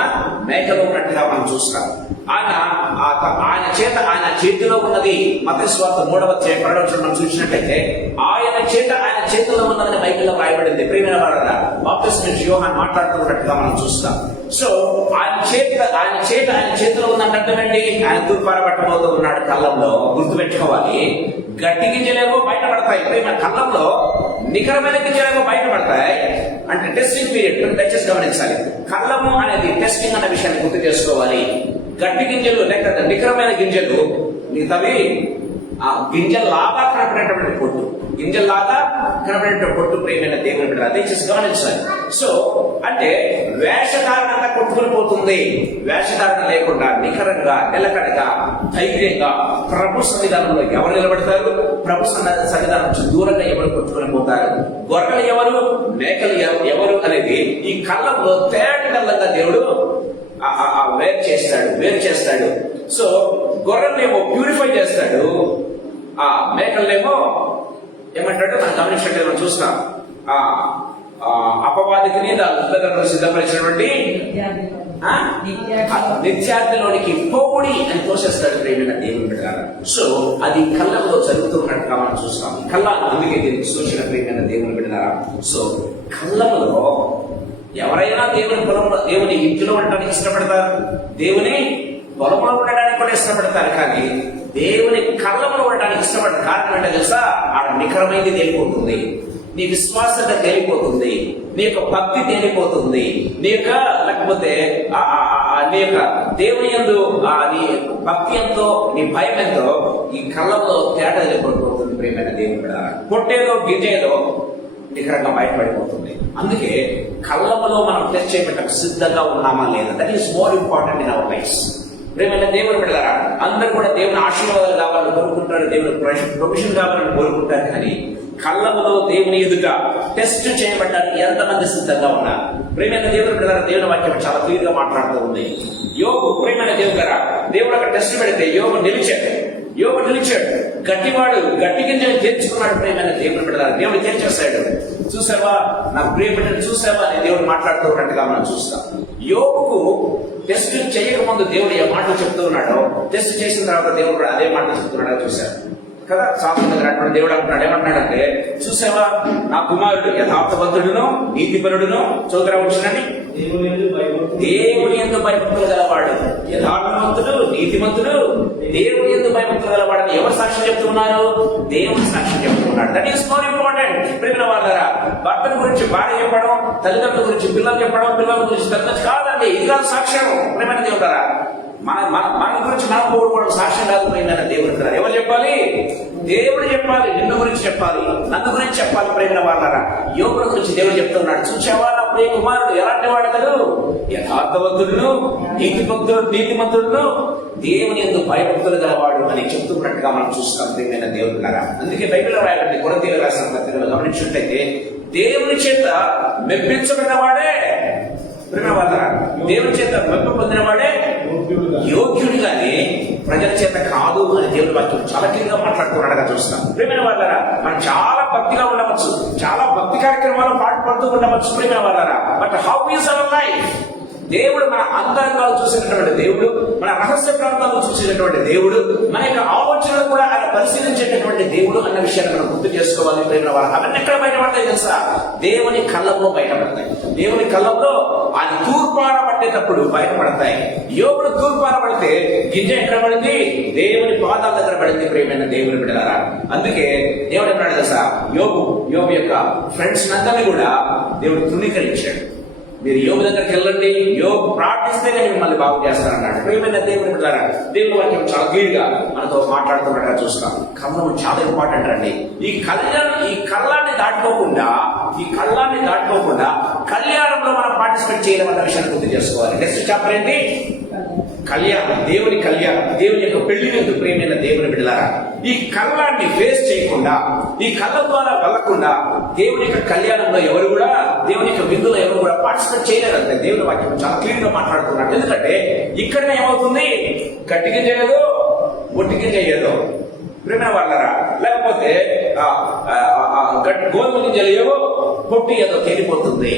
మేకలు ఉన్నట్టుగా మనం చూస్తాం. ఆయన చేతిలో ఉన్నది మత్తయి సువార్త 3వ అధ్యాయం 12వ వచనం మనం చూసినట్లయితే ఆయన చేతిలో ఉన్నదని బైబిల్లో రాయబడింది. ప్రియమైన వారలారా, బాప్తిస్మా యోహాను మాట్లాడుతున్నట్టుగా మనం చూస్తాం. సో ఆయన చేతిలో ఉందంటే అర్థమేంటి? ఆయన తూర్పారబట్టబోతూ ఉన్నాడు కళ్ళంలో. గుర్తుపెట్టుకోవాలి. గట్టి గింజలేమో బయటపడతాయి ప్రేమ కళ్ళంలో, నికరమైన గింజలేమో బయటపడతాయి. అంటే టెస్టింగ్ పీరియడ్ దయచేసి గమనించాలి. కళ్ళము అనేది టెస్టింగ్ అనే విషయాన్ని గుర్తు చేసుకోవాలి. గట్టి గింజలు లేక నికరమైన గింజలు మిగతావి గింజల్లాగా కనపడేటువంటి పొట్టు, గింజల్లాగా కనపడేటువంటి పొట్టు ప్రేమైన దేవుని బిడ్డ దయచేసి గమనించాలి. సో అంటే వేషధారణంగా కొట్టుకుని పోతుంది. వేషధారణ లేకుండా నికరంగా, నిలకడగా, ధైర్యంగా ప్రభు సన్నిధానంలో ఎవరు నిలబడతారు? ప్రభు సన్నిధానం నుంచి దూరంగా ఎవరు కొట్టుకుని పోతారు? గొర్రెలు ఎవరు, మేకలు ఎవరు అనేది ఈ కళ్ళంలో తేటగా దేవుడు వేరు చేస్తాడు. సో గొర్రెలనేమో ప్యూరిఫై చేస్తాడు, ఆ మేకలనేమో ఏమంటాడు మనం గమనించినట్టు మనం చూస్తాం, అపవాదికి దాని సిద్ధపరిచినటువంటి నిత్యార్థిలోనికి పోడి అని తోసేస్తాడు ప్రేమైన దేవుని బిడ్డలారా. సో అది కళ్ళంలో జరుగుతున్నట్టుగా మనం చూస్తాం. కళ్ళ అందుకే దీనికి సూచన ప్రేమైన దేవుని బిడ్డలారా. సో కళ్ళంలో ఎవరైనా దేవుని పొలంలో, దేవుని ఇంటిలో ఉండడానికి ఇష్టపడతారు, దేవుని పొలంలో ఉండడానికి కూడా ఇష్టపడతారు. కానీ దేవుని కళ్ళంలో ఉండడానికి ఇష్టపడతారు. కారణం ఏంటో తెలుసా? ఆడ నికరమైంది తేలిపోతుంది, నీ విశ్వాసత తేలిపోతుంది, నీ యొక్క భక్తి తేలిపోతుంది. నీ యొక్క లేకపోతే నీ యొక్క దేవుని యందు నీ భక్తి ఎంతో, నీ భయం ఎంతో ఈ కళ్ళలో తేట తెలియబడిపోతుంది. ప్రియమైన దేవుని బిడ్డ, పొట్టేదో గింజేదో నికరంగా బయటపడిపోతుంది. అందుకే కళ్ళములో మనం టెస్ట్ చేయబట్టకు సిద్ధంగా ఉన్నామా లేదా, that is more important in our life. ప్రేమైన దేవుని బిడ్డలారా, అందరూ కూడా దేవుని ఆశీర్వాదాలు కావాలని కోరుకుంటారు, దేవుని ప్రొవిజన్ కావాలని కోరుకుంటారు. కానీ కళ్ళములో దేవుని ఎదుట టెస్ట్ చేయబడ్డానికి ఎంతమంది సిద్ధంగా ఉన్నారు? ప్రేమైన దేవుని బిడ్డలారా, దేవుని వాక్యం చాలా క్లియర్ గా మాట్లాడుతూ ఉంది. యోగు, ప్రేమైన దేవుని గారా, దేవుడు ఒక టెస్ట్ పెడితే యోగు నిలిచాడు. గట్టివాడు గట్టి గింజలు తీర్చుకున్నాడు. ప్రేమైన దేవుని బిడ్డలారా, దేవుడు తీర్చేస్తాడు. చూసావా నా ప్రియ బిడ్డను, చూసావా అని దేవుడు మాట్లాడుతూ ఉన్నట్టుగా మనం చూస్తాం. యోగుకు టెస్ట్ చేయక ముందు దేవుడు ఏ మాటలు చెప్తూ ఉన్నాడో, టెస్ట్ చేసిన తర్వాత దేవుడు కూడా అదే మాటలు చెప్తున్నాడో చూశారు కదా. శాస్త్రం దేవుడు అంటున్నాడు, ఏమంటున్నాడంటే, చూసావా నా కుమారుడు యథార్థవంతుడును నీతిపరుడును, చదువురా వచ్చినని, దేవుని యందు భయభక్తులు గలవాడు, యథార్థవంతుడు నీతిమంతుడు, దేవుని యందు భయభక్తులు గలవాడని ఎవరు సాక్ష్యం చెప్తున్నారు? దేవుని సాక్ష్యం చెప్తున్నాడు. That is more important. ప్రేమ వాళ్ళరా, భర్తల గురించి భార్య చెప్పడం, తల్లిదండ్రుల గురించి పిల్లలు చెప్పడం, పిల్లల గురించి తల్లి కాదండి, ఇది కాదు సాక్ష్యం. ప్రేమ దేవుడారా, మన గురించి మనం కోరుకోవడం సాక్ష్యం కాదు. ప్రేమ దేవుడు కదా, ఎవరు చెప్పాలి? దేవుడు చెప్పాలి. నిన్ను గురించి చెప్పాలి, నన్ను గురించి చెప్పాలి. ప్రేమ వాళ్ళరా, యోగుల గురించి దేవుడు చెప్తున్నాడు. చూసావా నా ప్రియ కుమారుడు ఎలాంటి వాడు కదా, యథార్థవంతుడును నీతిమంతుడును, దేవుని యందు భయభక్తులు గలవాడు అని చెప్తున్నట్టుగా మనం చూస్తాం. ప్రియమైన దేవుడు కదా, అందుకే బైబిల్ రాయబడింది, కొరింథీయుల రాసిన పత్రికలో గమనించినట్లయితే, దేవుని చేత మెప్పించబడిన వాడే, ప్రేమ వాళ్ళరా, దేవుని చేత మెప్పు పొందిన వాడే యోగ్యుడు గాని ప్రజల చేత కాదు అని దేవుని వాక్యం చాలా క్లియర్గా మాట్లాడుతున్నాడుగా చూస్తాం. ప్రేమైన వాళ్ళరా, మనం చాలా భక్తిగా ఉండవచ్చు, చాలా భక్తి కార్యక్రమాలు పాటుపడుతూ ఉండవచ్చు. ప్రేమైన వాళ్ళరా, but how is our life? దేవుడు మన అంతరంగాలు చూసినటువంటి దేవుడు, మన రహస్య ప్రాంతాలు చూసినటువంటి దేవుడు, మన యొక్క ఆలోచనలు కూడా ఆయన పరిశీలించేటటువంటి దేవుడు అన్న విషయాన్ని మనం గుర్తు చేసుకోవాలి. ప్రేమ వాళ్ళు అవన్నీ ఎక్కడ బయటపడతాయి తెలుసా? దేవుని కళ్ళంలో బయటపడతాయి. దేవుని కళ్ళంలో ఆయన తూర్పార పట్టేటప్పుడు బయటపడతాయి. యోగుడు తూర్పార పడితే గింజ ఎక్కడ పడింది? దేవుని పాదాల దగ్గర పడింది. ప్రేమైన దేవుని బిడ్డలారా, అందుకే దేవుడు ఏమన్నాడు తెలుసా? యోగు యొక్క ఫ్రెండ్స్ అందరినీ కూడా దేవుడు తృణీకరించాడు. మీరు యోగు దగ్గరికి వెళ్ళండి, యోగు ప్రార్థిస్తేనే మిమ్మల్ని బాగు చేస్తారన్నాడు. ప్రియమైన దేవుని బిడ్డలారా, దేవుని వాక్యం చాలా క్లియర్గా మనతో మాట్లాడుతున్నట్టుగా చూస్తాం. కళ్ళం చాలా ఇంపార్టెంట్ అండి. ఈ కళ్ళాన్ని దాటుకోకుండా కళ్యాణంలో మనం పార్టిసిపేట్ చేయడం అన్న విషయాన్ని గుర్తు చేసుకోవాలి. నెక్స్ట్ చాప్టర్ ఏంటి? కళ్యాణం, దేవుని కళ్యాణం, దేవుని యొక్క పెళ్లి మీద. ప్రేమైన దేవుని బిడ్డలారా, ఈ కళ్ళాన్ని ఫేస్ చేయకుండా, ఈ కళ్ళ ద్వారా వెళ్ళకుండా దేవుని యొక్క కళ్యాణంలో ఎవరు కూడా, దేవుని యొక్క విందులో ఎవరు కూడా పార్టిసిపేట్ చేయలేదంటే దేవుని వాక్యం చాలా క్లియర్ గా మాట్లాడుతున్నాడు. ఎందుకంటే ఇక్కడనే ఏమవుతుంది? గట్టిగా చేయదు, ఒట్టిగా చేయదు. ప్రేమ వాళ్ళరా, లేకపోతే గోధుమ గింజలు ఏవో, పొట్టి ఏదో తేలిపోతుంది,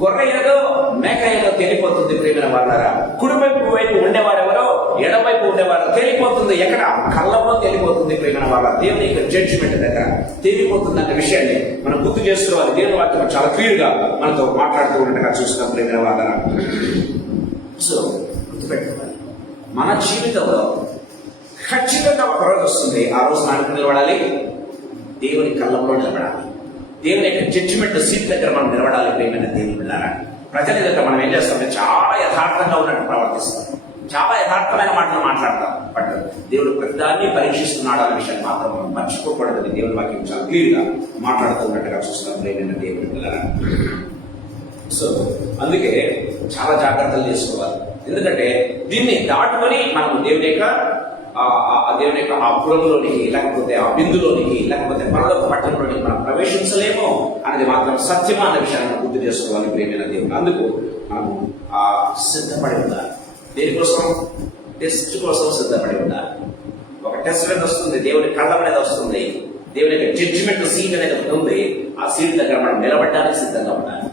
గొర్రె ఏదో, మేక ఏదో తేలిపోతుంది. ప్రేమ వాళ్ళరా, వైపు ఉండేవారెవరో, ఎడవైపు ఉండేవారు తేలిపోతుంది. ఎక్కడ? కళ్ళంలో తేలిపోతుంది. ప్రేమ వాళ్ళ దేవుని యొక్క జడ్జిమెంట్ దగ్గర తేలిపోతుంది అనే విషయాన్ని మనం గుర్తు చేసుకోవాలి. దేవుని వాక్యం చాలా క్లియర్ గా మనతో మాట్లాడుతూ ఉన్నట్టుగా చూస్తున్నాం. ప్రేమ వాళ్ళరా, సో గుర్తుపెట్టుకోవాలి, మన జీవితంలో ఖచ్చితంగా ఒక రోజు వస్తుంది. ఆ రోజు నాకు నిలబడాలి, దేవుని కళ్ళంలో నిలబడాలి, దేవుని యొక్క జడ్జిమెంట్ సీట్ దగ్గర మనం నిలబడాలి. ప్రేమైన దేవుని బిడ్డలారా, ప్రజల దగ్గర మనం ఏం చేస్తామంటే చాలా యథార్థంగా ఉన్నట్టు ప్రవర్తిస్తాం, చాలా యథార్థమైన మాటలు మాట్లాడతాం. బట్ దేవుడు ప్రతిదాన్ని పరీక్షిస్తున్నాడు అనే విషయాన్ని మాత్రం మనం మర్చిపోకూడదని దేవుని వాక్యం చాలా క్లియర్గా మాట్లాడుతున్నట్టుగా చూస్తాం. ప్రేమైన దేవుని బిడ్డలారా, సో అందుకే చాలా జాగ్రత్తలు చేసుకోవాలి. ఎందుకంటే దీన్ని దాటుకొని మనం దేవుని యొక్క ఆ పురంలోనికి, లేకపోతే ఆ బిందులోనికి, లేకపోతే పరలోక పట్టణంలోనికి మనం ప్రవేశించలేమో అనేది మాత్రం సత్యమా అనే విషయాన్ని గుర్తు చేసుకోవాలి. ప్రేమైన దేవుడు, అందుకు మనం సిద్ధపడి ఉండాలి. దేనికోసం? టెస్ట్ కోసం సిద్ధపడి ఉండాలి. ఒక టెస్ట్ అనేది వస్తుంది, దేవుని కళ్ళం అనేది వస్తుంది, దేవుని యొక్క జడ్జిమెంట్ సీట్ అనేది ఉంది. ఆ సీట్ దగ్గర మనం నిలబడడానికి సిద్ధంగా ఉండాలి.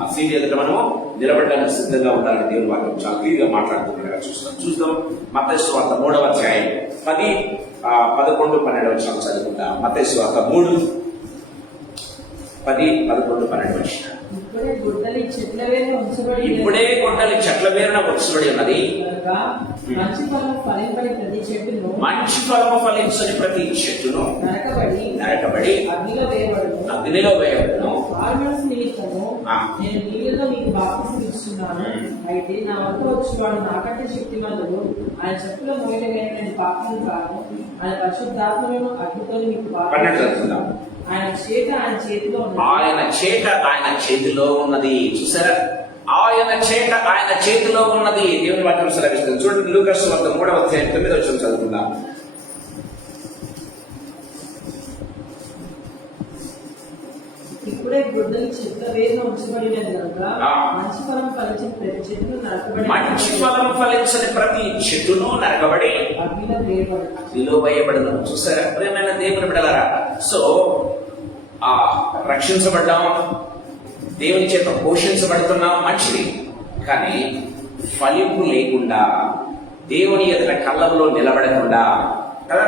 ఆ సీట్ దగ్గర మనం నిలబడడానికి సిద్ధంగా ఉండాలని దేవుని వాక్యం చాలా క్లియర్గా మాట్లాడుతున్నట్టుగా చూద్దాం. మత్తయి సువార్త 3వ అధ్యాయం 10, 11, 12 చదువుకుంటాం. మత్తయి సువార్త 3, 10, 11, 12. ఇప్పుడే గుడ్డలి చెట్ల వేరున ఉంచబడి ఇప్పుడే గుడ్డలి చెట్ల వేరున ఉంచబడి ఉన్నది కనుక మంచి ఫలము ఫలింపని ప్రతి చెట్టును మంచి ఫలము ఫలించని ప్రతి చెట్టును నరకబడి అగ్నిలో వేయబడును. మారుమనసు నిమిత్తము నేను నీళ్ళలో మీకు బాప్తిసం ఇస్తున్నాను. అయితే నా వద్ద వచ్చేవాడు నాకంటే శక్తిమంతుడు. ఆయన చెప్పుల మోయలమైన నేను పాపను కాను. ఆయన పరిశుద్ధాత్మను అగ్నితో మీకు పన్నెండు ఆయన చేత ఆయన చేతిలో ఉన్నది. ఆయన చేత ఆయన చేతిలో ఉన్నది. చూసారా, ఆయన చేత ఆయన చేతిలో ఉన్నది. దేవుని వాక్యం సెలవిస్తుంది. చూడండి, లూకాసు సువార్త 3వ అధ్యాయం 9వ వచనం చదువుకుందాం. ఇప్పుడే గుడ్డలి చెట్ల వేరున ఉంచబడినది కనుక మంచి ఫలం ఫలించిన ప్రతి చెట్టును నరకబడి మంచి ఫలం ఫలించని ప్రతి చెట్టును నరకబడి అగ్నిలో వేయబడును. చూసారా ప్రియమైన దేవుని బిడ్డలారా, సో రక్షించబడ్డాం, దేవుని చేత పోషించబడుతున్నాం, మంచిది. కానీ ఫలింపు లేకుండా, దేవుని ఎదుట కళ్ళంలో నిలబడకుండా కదా.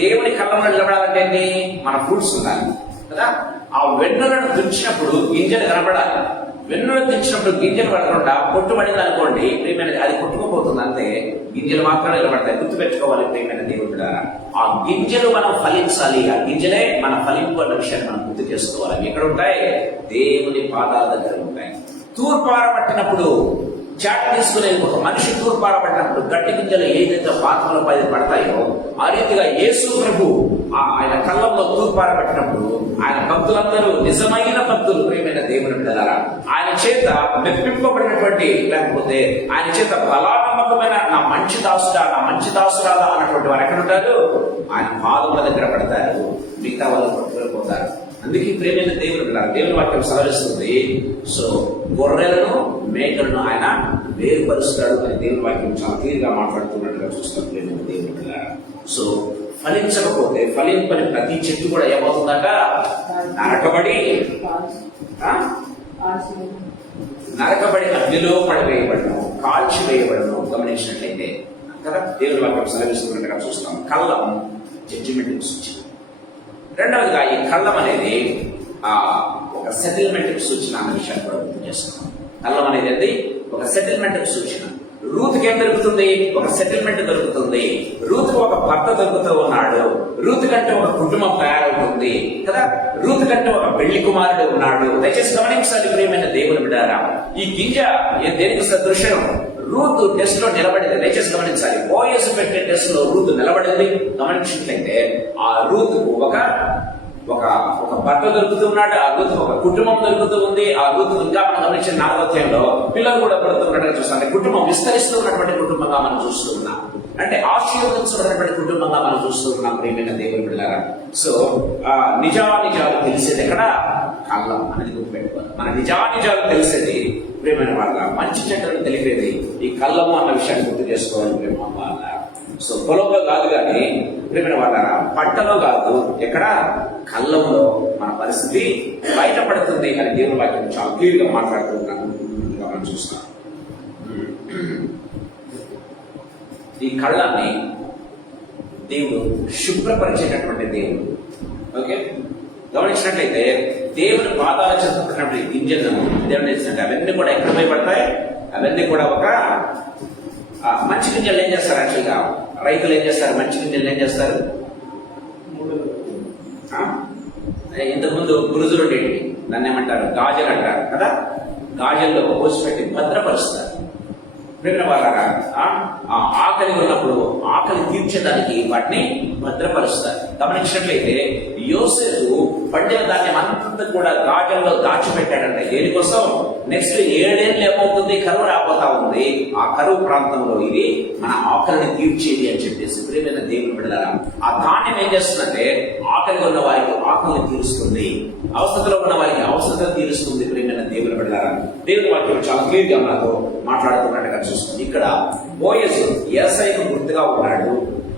దేవుని కళ్ళంలో నిలబడాలంటే ఏంటి? మన ఫ్రూట్స్ ఉండాలి కదా. ఆ వెన్నులను దించినప్పుడు గింజలు కనబడాలి. వెన్నులు దించినప్పుడు గింజలు పడకుండా పొట్టుబడింది అనుకోండి, ప్రియమైన అది కొట్టుకుపోతుంది అంతే, గింజలు మాత్రమే నిలబడతాయి. గుర్తుపెట్టుకోవాలి ప్రియమైన దేవుడు, ఆ గింజలు మనం ఫలించాలి. ఆ గింజలే మన ఫలింపు అన్న విషయాన్ని మనం గుర్తు చేసుకోవాలి. అవి ఎక్కడ ఉంటాయి? దేవుని పాదాల దగ్గర ఉంటాయి. తూర్పారబట్టినప్పుడు చాట్ తీసుకునే ఒక మనిషి తూర్పారబట్టినప్పుడు గట్టి గింజలు ఏదైతే పాత్రలపై పడతాయో ఆ రీతిగా యేసు ప్రభు ఆయన కళ్ళంలో తూర్పారబట్టినప్పుడు ఆయన భక్తులందరూ నిజమైన భక్తులు, ప్రియమైన దేవుని బిడ్డలారా, ఆయన చేత మెప్పింపబడినటువంటి, లేకపోతే ఆయన చేత బలానమ్మకమైన నా మంచి దాసుడా, నా మంచి దాసురాలా అన్నటువంటి వారు ఎక్కడ ఉంటారు? ఆయన పాదముల దగ్గర పడతారు, మిగతా వాళ్ళు పట్టుకుపోతారు. అందుకే ప్రియమైన దేవుని బిడ్డలారా, దేవుని వాక్యం సెలవిస్తుంది. సో గొర్రెలను మేకలను ఆయన వేరుపరుస్తాడు అని దేవుని వాక్యం చాలా క్లియర్గా మాట్లాడుతున్నట్టుగా చూస్తాం ప్రియమైన దేవుని బిడ్డలారా. సో ఫలించకపోతే, ఫలింపని ప్రతి చెట్టు కూడా ఏమవుతుందట? నరకబడి అగ్నిలో పడివేయబడను, కాల్చి వేయబడను. గమనించినట్లయితే కదా దేవుని వాక్యం సెలవిస్తున్నట్టుగా చూస్తాం. కళ్ళం జడ్జిమెంట్ సూచన. రెండవదిగా ఈ కళ్ళం అనేది ఒక సెటిల్మెంట్ సూచన అన్న విషయాన్ని కూడా గుర్తు చేస్తున్నాం. కళ్ళం అనేది ఒక సెటిల్మెంట్ సూచన. రూత్కి ఏం దొరుకుతుంది? ఒక సెటిల్మెంట్ దొరుకుతుంది. రూత్కి ఒక భర్త దొరుకుతూ ఉన్నాడు. రూత్ కంటే ఒక కుటుంబం తయారవుతుంది కదా. రూత్ కంటే ఒక పెళ్లి కుమారుడు ఉన్నాడు. దయచేసి గమనించాలి ప్రియమైన దేవుని బిడ్డలారా, ఈ గింజ దేనికి సదృశ్యం? రూత్ టెస్ట్ లో నిలబడింది. దయచేసి గమనించాలి. బోయస్ పెట్టే టెస్ట్ లో రూత్ నిలబడింది. గమనించినట్లయితే ఆ రూత్ ఒక భర్త దొరుకుతూ ఉన్నాడు. ఆ రూత్ ఒక కుటుంబం దొరుకుతూ ఉంది. ఆ రూత్ ఇంకా మనం గమనించిన 4వ అధ్యాయంలో పిల్లలు కూడా పడుతున్నట్టుగా చూస్తాం. కుటుంబం విస్తరిస్తూ ఉన్నటువంటి కుటుంబంగా మనం చూస్తూ ఉన్నాం. అంటే ఆశీర్వదించబడినటువంటి కుటుంబంగా మనం చూస్తూ ఉన్నాం ప్రియమైన దేవుని బిడ్డలారా. సో నిజాలు తెలిసేది ఎక్కడ? కళ్ళం అనేది గుర్తుపెట్టుకోవాలి. మన నిజాలు తెలిసేది ప్రియమైన వాళ్ళ, మంచి చెడ్డలను తెలిపేది ఈ కళ్ళము అన్న విషయాన్ని గుర్తు చేసుకోవాలి ప్రేమ వాళ్ళ. సో పొలంలో కాదు కానీ ప్రియమైన వాళ్ళ, పంటలో కాదు, ఎక్కడ? కళ్ళంలో మన పరిస్థితి బయటపడుతుంది అని దేవుని వాక్యం చాలా క్లియర్ గా మాట్లాడుతున్నాను. మనం చూస్తాం. ఈ కళ్ళాన్ని దేవుడు శుభ్రపరిచేటటువంటి దేవుడు. ఓకే, గమనించినట్లయితే దేవుని పాదాల చెందుతున్నటువంటి గింజలను దేవుడు చేసినట్టు అవన్నీ కూడా ఎక్కడ భయపడతాయి? అవన్నీ కూడా ఒక మంచి గింజలు ఏం చేస్తారు? యాక్చువల్గా రైతులు ఏం చేస్తారు? మంచి గింజలు ఏం చేస్తారు? ఇంతకుముందు గురుజులు ఉండేవి, దాన్ని ఏమంటారు? గాజలు అంటారు కదా. గాజల్లో పోసిపెట్టి భద్రపరుస్తారు. ప్రేమ వాళ్ళారా, ఆకలి ఉన్నప్పుడు ఆకలి తీర్చడానికి వాటిని భద్రపరుస్తారు. గమనించినట్లయితే యోసేపు పండిన ధాన్యం అంతా కూడా గాజల్లో దాచిపెట్టాడంట. దేనికోసం? నెక్స్ట్ 7 ఏళ్ళు ఏమవుతుంది? కరువు రాబోతా ఉంది. ఆ కరువు ప్రాంతంలో ఇది మన ఆకలిని తీర్చేది అని చెప్పేసి ప్రియమైన దేవుని బిడ్డలారా, ఆ ధాన్యం ఏం చేస్తుందంటే ఆకలి ఉన్న వారికి ఆకలిని తీరుస్తుంది, అవసరతలో ఉన్న వారికి అవసరత తీరుస్తుంది. ప్రియమైన దేవుని బిడ్డలారా, దేవుని వాక్యం చాలా క్లియర్ గా మనతో మాట్లాడుతున్నట్టుగా చూస్తుంది. ఇక్కడ బోయస్ యేసయ్యకు గుర్తుగా ఉన్నాడు.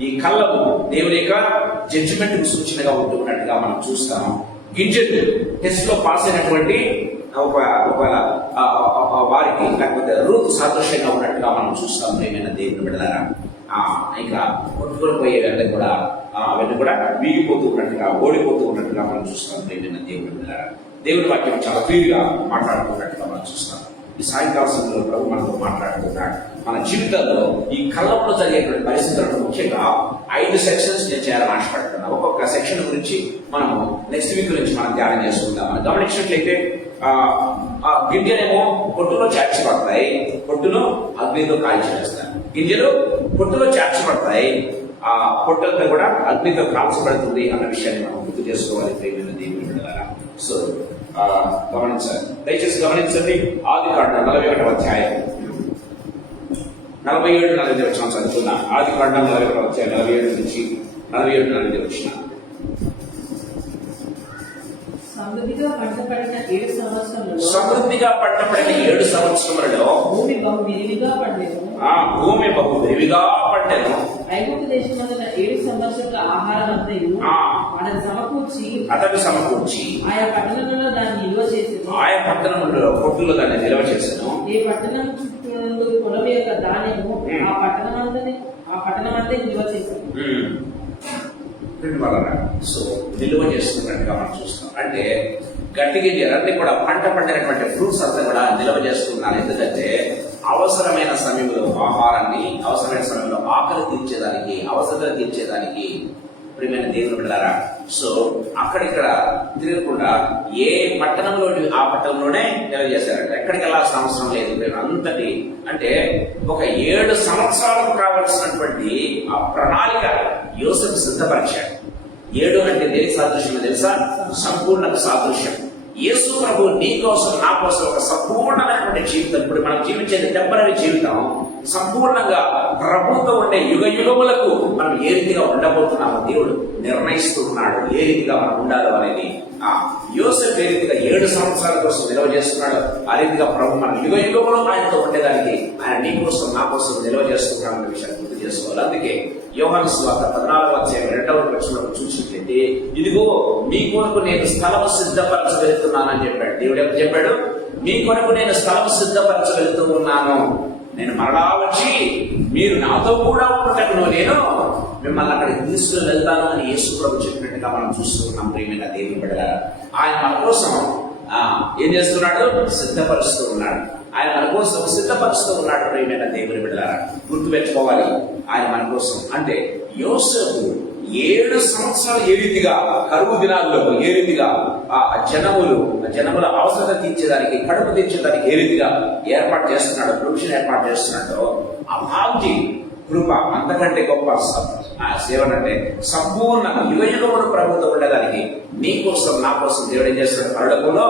ఈ కళ్ళము దేవుని యొక్క జడ్జిమెంట్ సూచనగా ఉంటున్నట్టుగా మనం చూస్తాం. గింజలు టెస్ట్ లో పాస్ అయినటువంటి వారికి, లేకపోతే రూతు సాదృశ్యంగా ఉన్నట్టుగా మనం చూస్తాం. ప్రియమైన దేవుని బిడ్డలారా, ఇంకా కొట్టుకొని పోయేవన్నీ కూడా అవన్నీ కూడా వీగిపోతూ ఉన్నట్టుగా, ఓడిపోతూ ఉన్నట్టుగా మనం చూస్తాం. ప్రియమైన దేవుని బిడ్డలారా, దేవుని వాక్యం చాలా క్లియర్గా మాట్లాడుతున్నట్టుగా మనం చూస్తాం. ఈ సాయంకాల సమయంలో ప్రభు మనతో మాట్లాడుతున్నాడు. మన జీవితంలో ఈ కళ్ళంలో జరిగేటువంటి పరిస్థితులను ముఖ్యంగా 5 సెక్షన్స్ నేను చేయాలని ఆశపడుతున్నాను. ఒక్కొక్క సెక్షన్ గురించి మనము నెక్స్ట్ వీక్ గురించి మనం ధ్యానం చేసుకుందాం. మనం గమనించినట్లయితే గింజలేమో పొట్టులో చేర్చబడతాయి, పొట్టును అగ్నితో కాల్చివేస్తాయి. గింజలు పొట్టులో చేర్చబడతాయి, ఆ పొట్టంతా కూడా అగ్నితో కాల్చబడుతుంది అన్న విషయాన్ని మనం గుర్తు చేసుకోవాలి. ప్రేమైన దేవుని బిడ్డలారా, సో గమనించాలి, దయచేసి గమనించండి. ఆదికాండం 41వ అధ్యాయం 47-48 వచనం చదువుతున్నా. ఆదికాండం 41వ అధ్యాయం 47 నుంచి 47-48 వచ్చిన. సమృద్ధిగా పంట పడిన 7 సంవత్సరములలో సమృద్ధిగా పంట పడిన 7 సంవత్సరములలో భూమి బహు విరివిగా పండెను. భూమి బహు విరివిగా పండెను. ఐగుప్తు దేశమందున 7 సంవత్సరాల ఆహారం అంతయు అతడు సమకూర్చి ఆయా పట్టణంలో దాన్ని నిల్వ చేసెను. ఆయా పట్టణంలో పొట్టులో దాన్ని నిల్వ చేసెను. ఏ పట్టణం చుట్టూ పొలం యొక్క ధాన్యము ఆ పట్టణమంతా నిల్వ చేశాను. సో నిల్వ చేస్తున్నట్టుగా మనం చూస్తాం. అంటే గట్టి గింజలన్నీ కూడా పంట పండినటువంటి ఫ్రూట్స్ అంతా కూడా నిల్వ చేస్తున్నాను. ఎందుకంటే అవసరమైన సమయంలో ఆహారాన్ని, అవసరమైన సమయంలో ఆకలి తీర్చేదానికి, అవసరం తీర్చేదానికి ప్రియమైన దేవుని బిడ్డలారా, సో అక్కడిక్కడ తిరగకుండా ఏ పట్టణంలో ఆ పట్టణంలోనే నిల్వ చేశారంట. ఎక్కడికి వెళ్ళాల్సిన అవసరం లేదు. అంతటి అంటే ఒక 7 సంవత్సరాలకు కావలసినటువంటి ఆ ప్రణాళిక యోసేపు సిద్ధపరిచాడు. 7 అంటే దేనికి సాదృశ్యం తెలుసా? సంపూర్ణకు సాదృశ్యం. యేసు ప్రభు నీ కోసం, నా కోసం ఒక సంపూర్ణమైనటువంటి జీవితం. ఇప్పుడు మనం జీవించేది టెంపరరీ జీవితం. సంపూర్ణంగా ప్రభుతో ఉండే యుగ యుగములకు మనం ఏ రీతిగా ఉండబోతున్నామో దేవుడు నిర్ణయిస్తూ ఉన్నాడు. ఏ రీతిగా మనం ఉండాలో అనేది యోసేపు ఏ రీతిగా 7 సంవత్సరాల కోసం నిల్వ చేస్తున్నాడు, ఆ రీతిగా ప్రభు మన యుగ యుగములో ఆయనతో ఉండేదానికి ఆయన నీ కోసం, నా కోసం నిల్వ చేస్తున్నాడు అనే విషయాన్ని గుర్తు చేసుకోవాలి. అందుకే యోహాను సువార్త 14వ అధ్యాయం 2వ వచనంలో చూసినట్లయితే, ఇదిగో మీ కొరకు నేను స్థలము సిద్ధపరచగలుగుతున్నానని చెప్పాడు. దేవుడు ఎప్పుడు చెప్పాడు? మీ కొరకు నేను స్థలము సిద్ధపరచగలుగుతూ ఉన్నాను. నేను మరలా వచ్చి మీరు నాతో కూడా ఉన్నటను నేను మిమ్మల్ని అక్కడికి తీసుకుని వెళ్తాను అని యేసు ప్రభు చెప్పినట్టుగా మనం చూస్తున్నాం. ప్రియమైన దేవుని బిడ్డలారా, ఆయన మన కోసం ఏం చేస్తున్నాడు? సిద్ధపరుస్తూ ఉన్నాడు. ఆయన మన కోసం సిద్ధపరుస్తూ ఉన్నాడు. ప్రియమైన దేవుని బిడ్డలారా, గుర్తుపెట్టుకోవాలి, ఆయన మన కోసం అంటే యోసేపు 7 సంవత్సరాలు ఏ రీతిగా కరువు దినాల్లో ఏ రీతిగా జనముల అవసరత తీర్చేదానికి, కడుపు తీర్చేదానికి ఏ రీతిగా ఏర్పాటు చేస్తున్నాడు, ప్రొవిజన్ ఏర్పాటు చేస్తున్నాడో అలాంటి కృప, అంతకంటే గొప్ప సేవనంటే సంపూర్ణ యుగయుగములు ప్రభుత్వం ఉండేదానికి నీ కోసం, నా కోసం దేవుడు ఏం చేస్తున్నాడు? పరలోకంలో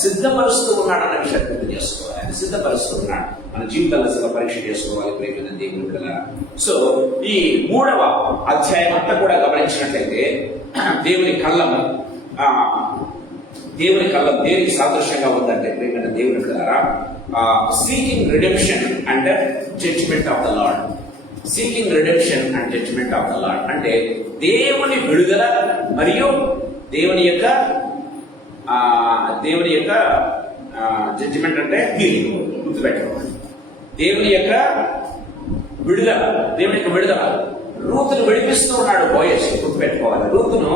సిద్ధపరుస్తూ ఉన్నాడు అన్న విషయాన్ని గుర్తు చేసుకోవాలి. ఆయన సిద్ధపరుస్తూ ఉన్నాడు. మన జీవితాల్లో పరీక్ష చేసుకోవాలి. ప్రేమ దేవుని బిడ్డలారా, సో ఈ 3వ అధ్యాయం అంతా కూడా గమనించినట్లయితే దేవుని కళ్ళం దేనికి సాదృశ్యంగా ఉందంటే ప్రేమ దేవుని బిడ్డలారా, seeking redemption and judgement of the lord. Seeking redemption and judgement of the lord అంటే దేవుని విడుదల మరియు దేవుని యొక్క జడ్జిమెంట్ అంటే హీలింగ్. గుర్తుపెట్టుకోవాలి, దేవుని యొక్క విడుదల. రూతును విడిపిస్తూ ఉన్నాడు బోయస్. గుర్తుపెట్టుకోవాలి, రూతును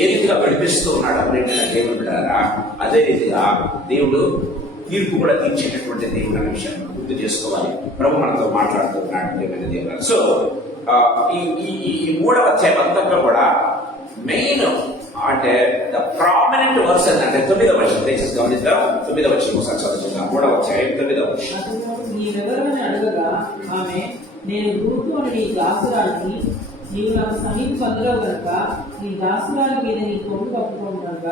ఏ రీతిగా విడిపిస్తూ ఉన్నాడు అప్పుడైనా దేవుని బిడ్డలారా, అదే రీతిగా దేవుడు తీర్పు కూడా తీర్చేటటువంటి దేవుడు అనే విషయాన్ని గుర్తు చేసుకోవాలి. ప్రభు మనతో మాట్లాడుతున్నాడు. సో ఈ 3వ అధ్యాయం అంతా కూడా మెయిన్ అంటే ద ప్రామినెంట్ వర్స్ అంటే 9వ వచనం. దయచేసి గమనిద్దాం. 9వ వచనం ఒకసారి చదువుకుందాం. 3వ అధ్యాయం 9వ వచనం. నీవెవరని అడగగా ఆమె, నేను రూతు అని నీ దాసురాలిని, నీవు నాకు సమీప బంధువు కనుక నీ దాసురాలి మీద నీ కొంగు కప్పుకోను కనుక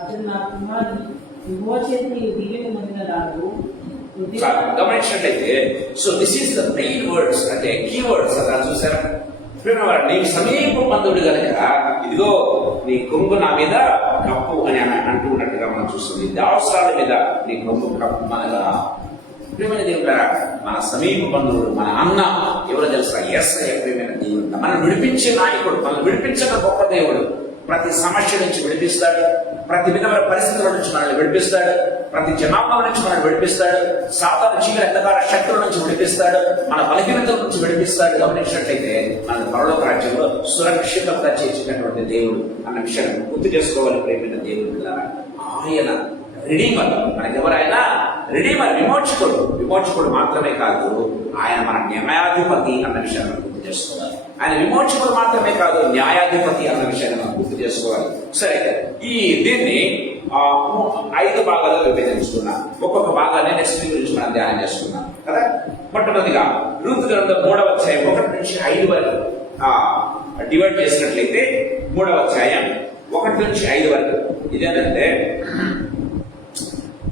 అతను నా కుమారుని యెహోవా చేత నీవు దీవెన పొందిన దానివు. గమనించినట్లయితే so this is the main words, అంటే కీ వర్డ్స్. అలా చూసారా? నీకు సమీప బంధువుడు కనుక ఇదిగో నీ కొంగు నా మీద కప్పు అని అంటూ ఉన్నట్టుగా మనం చూస్తుంది. దావసాల మీద నీ కొంగు కప్పు. మనగా ప్రియమైన దేవుడా, మన సమీప బంధువుడు, మన అన్న ఎవరో తెలుసా? యేసయ్య. ప్రియమైన దేవుడు, మనం విడిపించే నాయకుడు, మనం విడిపించిన గొప్ప దేవుడు. ప్రతి సమస్య నుంచి విడిపిస్తాడు, ప్రతి విధమైన పరిస్థితుల నుంచి మనల్ని విడిపిస్తాడు, ప్రతి జనాభా నుంచి మనల్ని విడిపిస్తాడు, సాతాను చీకటి అంధకార శక్తుల నుంచి విడిపిస్తాడు, మన బలహీనతల నుంచి విడిపిస్తాడు. గమనించినట్లయితే మన పరలోక రాజ్యంలో సురక్షితంగా చేర్చినటువంటి దేవుడు అన్న విషయాన్ని గుర్తు చేసుకోవాలి. ప్రేమైన దేవుడు, ఆయన రిడీమర్. మనకి ఎవరైనా రిడీమర్, విమోచకుడు మాత్రమే కాదు, ఆయన మన న్యాయాధిపతి అన్న విషయాన్ని మనం గుర్తు చేసుకోవాలి. ఆయన విమోచకుడు మాత్రమే కాదు, న్యాయాధిపతి అన్న విషయాన్ని మనం గుర్తు చేసుకోవాలి. సరే, దీన్ని 5 భాగాలుగా విభజించుకున్నాం. ఒక్కొక్క భాగాన్ని నెక్స్ట్ వీక్ గురించి మనం ధ్యానం చేసుకున్నాం కదా. మొట్టమొదటిగా రూతు గ్రంథం 3వ అధ్యాయం 1 నుంచి 5 వరకు డివైడ్ చేసినట్లయితే 3వ అధ్యాయం 1 నుంచి 5 వరకు ఇదేంటంటే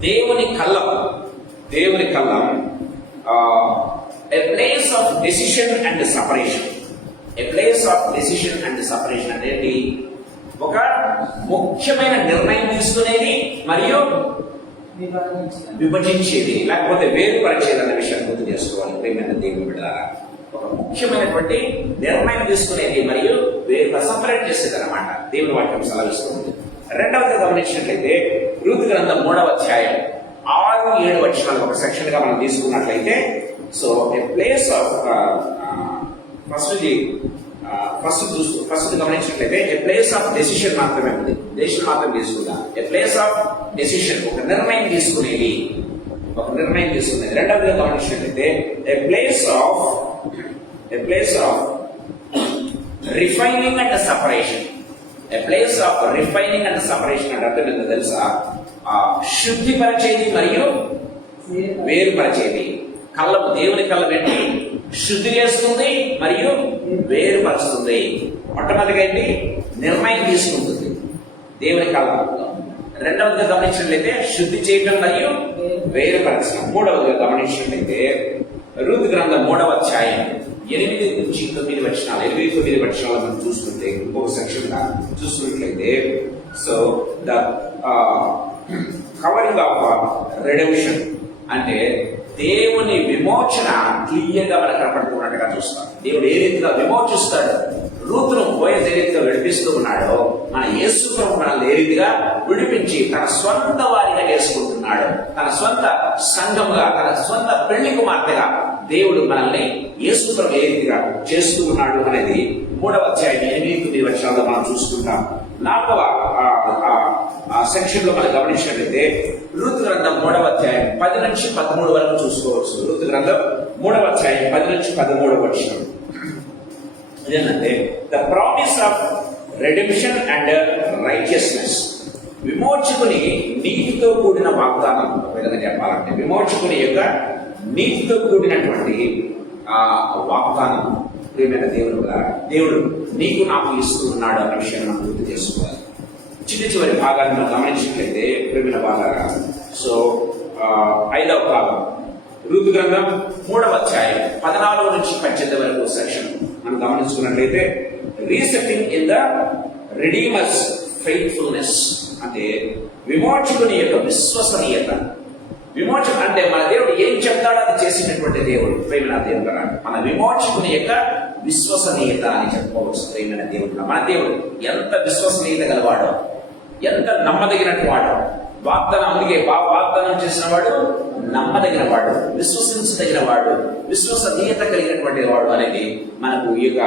దేవుని కళ్ళం a place of decision and separation. A place of decision and separation అంటే ఏంటి? ఒక ముఖ్యమైన నిర్ణయం తీసుకునేది మరియు విభజించేది, లేకపోతే వేరుపరిచేది అన్న విషయాన్ని గుర్తు చేసుకోవాలి. ప్రేమైన దేవుని బిడ్డలారా, ఒక ముఖ్యమైనటువంటి నిర్ణయం తీసుకునేది మరియు సపరేట్ చేసేది అన్నమాట దేవుని వాక్యం సెలవిస్తుంది. రెండవది గమనించినట్లయితే రూతు గ్రంథం 3వ అధ్యాయం 6-7 వచనాలు ఒక సెక్షన్ గా మనం తీసుకున్నట్లయితే, so A place of first గమనించినట్లయితే ఏ ప్లేస్ ఆఫ్ డెసిషన్ మాత్రమే ఉంది. డెసిషన్ మాత్రం తీసుకుందాం. ఏ ప్లేస్ ఆఫ్ డెసిషన్, ఒక నిర్ణయం తీసుకునేది. రెండవదిగా గమనించినట్లయితే a place of refining and separation. A place of refining and separation అంటే అర్థం ఏంటో తెలుసా? శుద్ధిపరిచేది మరియు వేరుపరిచేది. దేవుని కళ్ళ పెట్టి శుద్ధి చేస్తుంది మరియు వేరుపరుస్తుంది. మొట్టమొదటిగా ఏంటి? నిర్ణయం తీసుకుంటుంది దేవుని కళ్ళలో. రెండవదిగా గమనించినట్లయితే శుద్ధి చేయటం మరియు వేరుపరచడం. మూడవదిగా గమనించినట్లయితే రూతు గ్రంథం 3వ అధ్యాయం 8 నుంచి 9 వచనాలు, 8-9 వచనాలు మనం చూసుకుంటే ఇంకొక సెక్షన్ గా చూసుకున్నట్లయితే, so the covering of redemption అంటే దేవుని విమోచన క్లియర్ గా మనకు కనపడుతున్నట్టుగా చూస్తాం. దేవుడు ఏ రీతిగా విమోచిస్తాడు, రూతును బోయజ్ ఏ రీతిగా విడిపిస్తూ ఉన్నాడో, మన యేసు ప్రభువు మనల్ని ఏ రీతిగా విడిపించి తన స్వంత వారిగా చేసుకుంటున్నాడు, తన స్వంత సంఘంగా, తన స్వంత పెళ్లి కుమార్తెగా దేవుడు మనల్ని యేసు ప్రభువు ఏ రీతిగా చేస్తూ ఉన్నాడు అనేది 3వ అధ్యాయం 8-9 వచనాల్లో మనం చూసుకుంటాం. 4వ సెక్షన్ లో మనం గమనించినట్లయితే రూతు గ్రంథం 3వ అధ్యాయం 10 నుంచి 13 వరకు చూసుకోవచ్చు. రూతు గ్రంథం 3వ అధ్యాయం 10 నుంచి 13 వచనం ఏంటంటే the promise of redemption and righteousness. విమోచకుని నీతితో కూడిన వాగ్దానం. విధంగా చెప్పాలంటే విమోచకుని యొక్క నీతితో కూడినటువంటి వాగ్దానం. ప్రియమైన దేవుడు నీకు నాకు ఇస్తూ ఉన్నాడు అన్న విషయాన్ని మనం గుర్తు చేసుకోవాలి. చివరి భాగాన్ని మనం గమనించినట్లయితే ప్రియమైన భాగాగా, సో 5వ భాగం రూతు గ్రంథం 3వ అధ్యాయం 14 నుంచి 18 వరకు సెక్షన్ మనం గమనించుకున్నట్లయితే resetting in the redeemer's faithfulness అంటే విమోచకుని యొక్క విశ్వసనీయత. విమోచన అంటే మన దేవుడు ఏం చెప్తాడో అది చేసినటువంటి దేవుడు. ప్రేమైన దేవుడు మన విమోచకుని యొక్క విశ్వసనీయత అని చెప్పుకోవచ్చు. ప్రేమైన దేవుడు మన దేవుడు ఎంత విశ్వసనీయత గలవాడో, ఎంత నమ్మదగినట్టు వాడో. వాగ్దానం అందుకే వాగ్దానం చేసిన వాడు నమ్మదగిన వాడు, విశ్వసించదగిన వాడు, విశ్వసనీయత కలిగినటువంటి వాడు అనేది మనకు ఈ యొక్క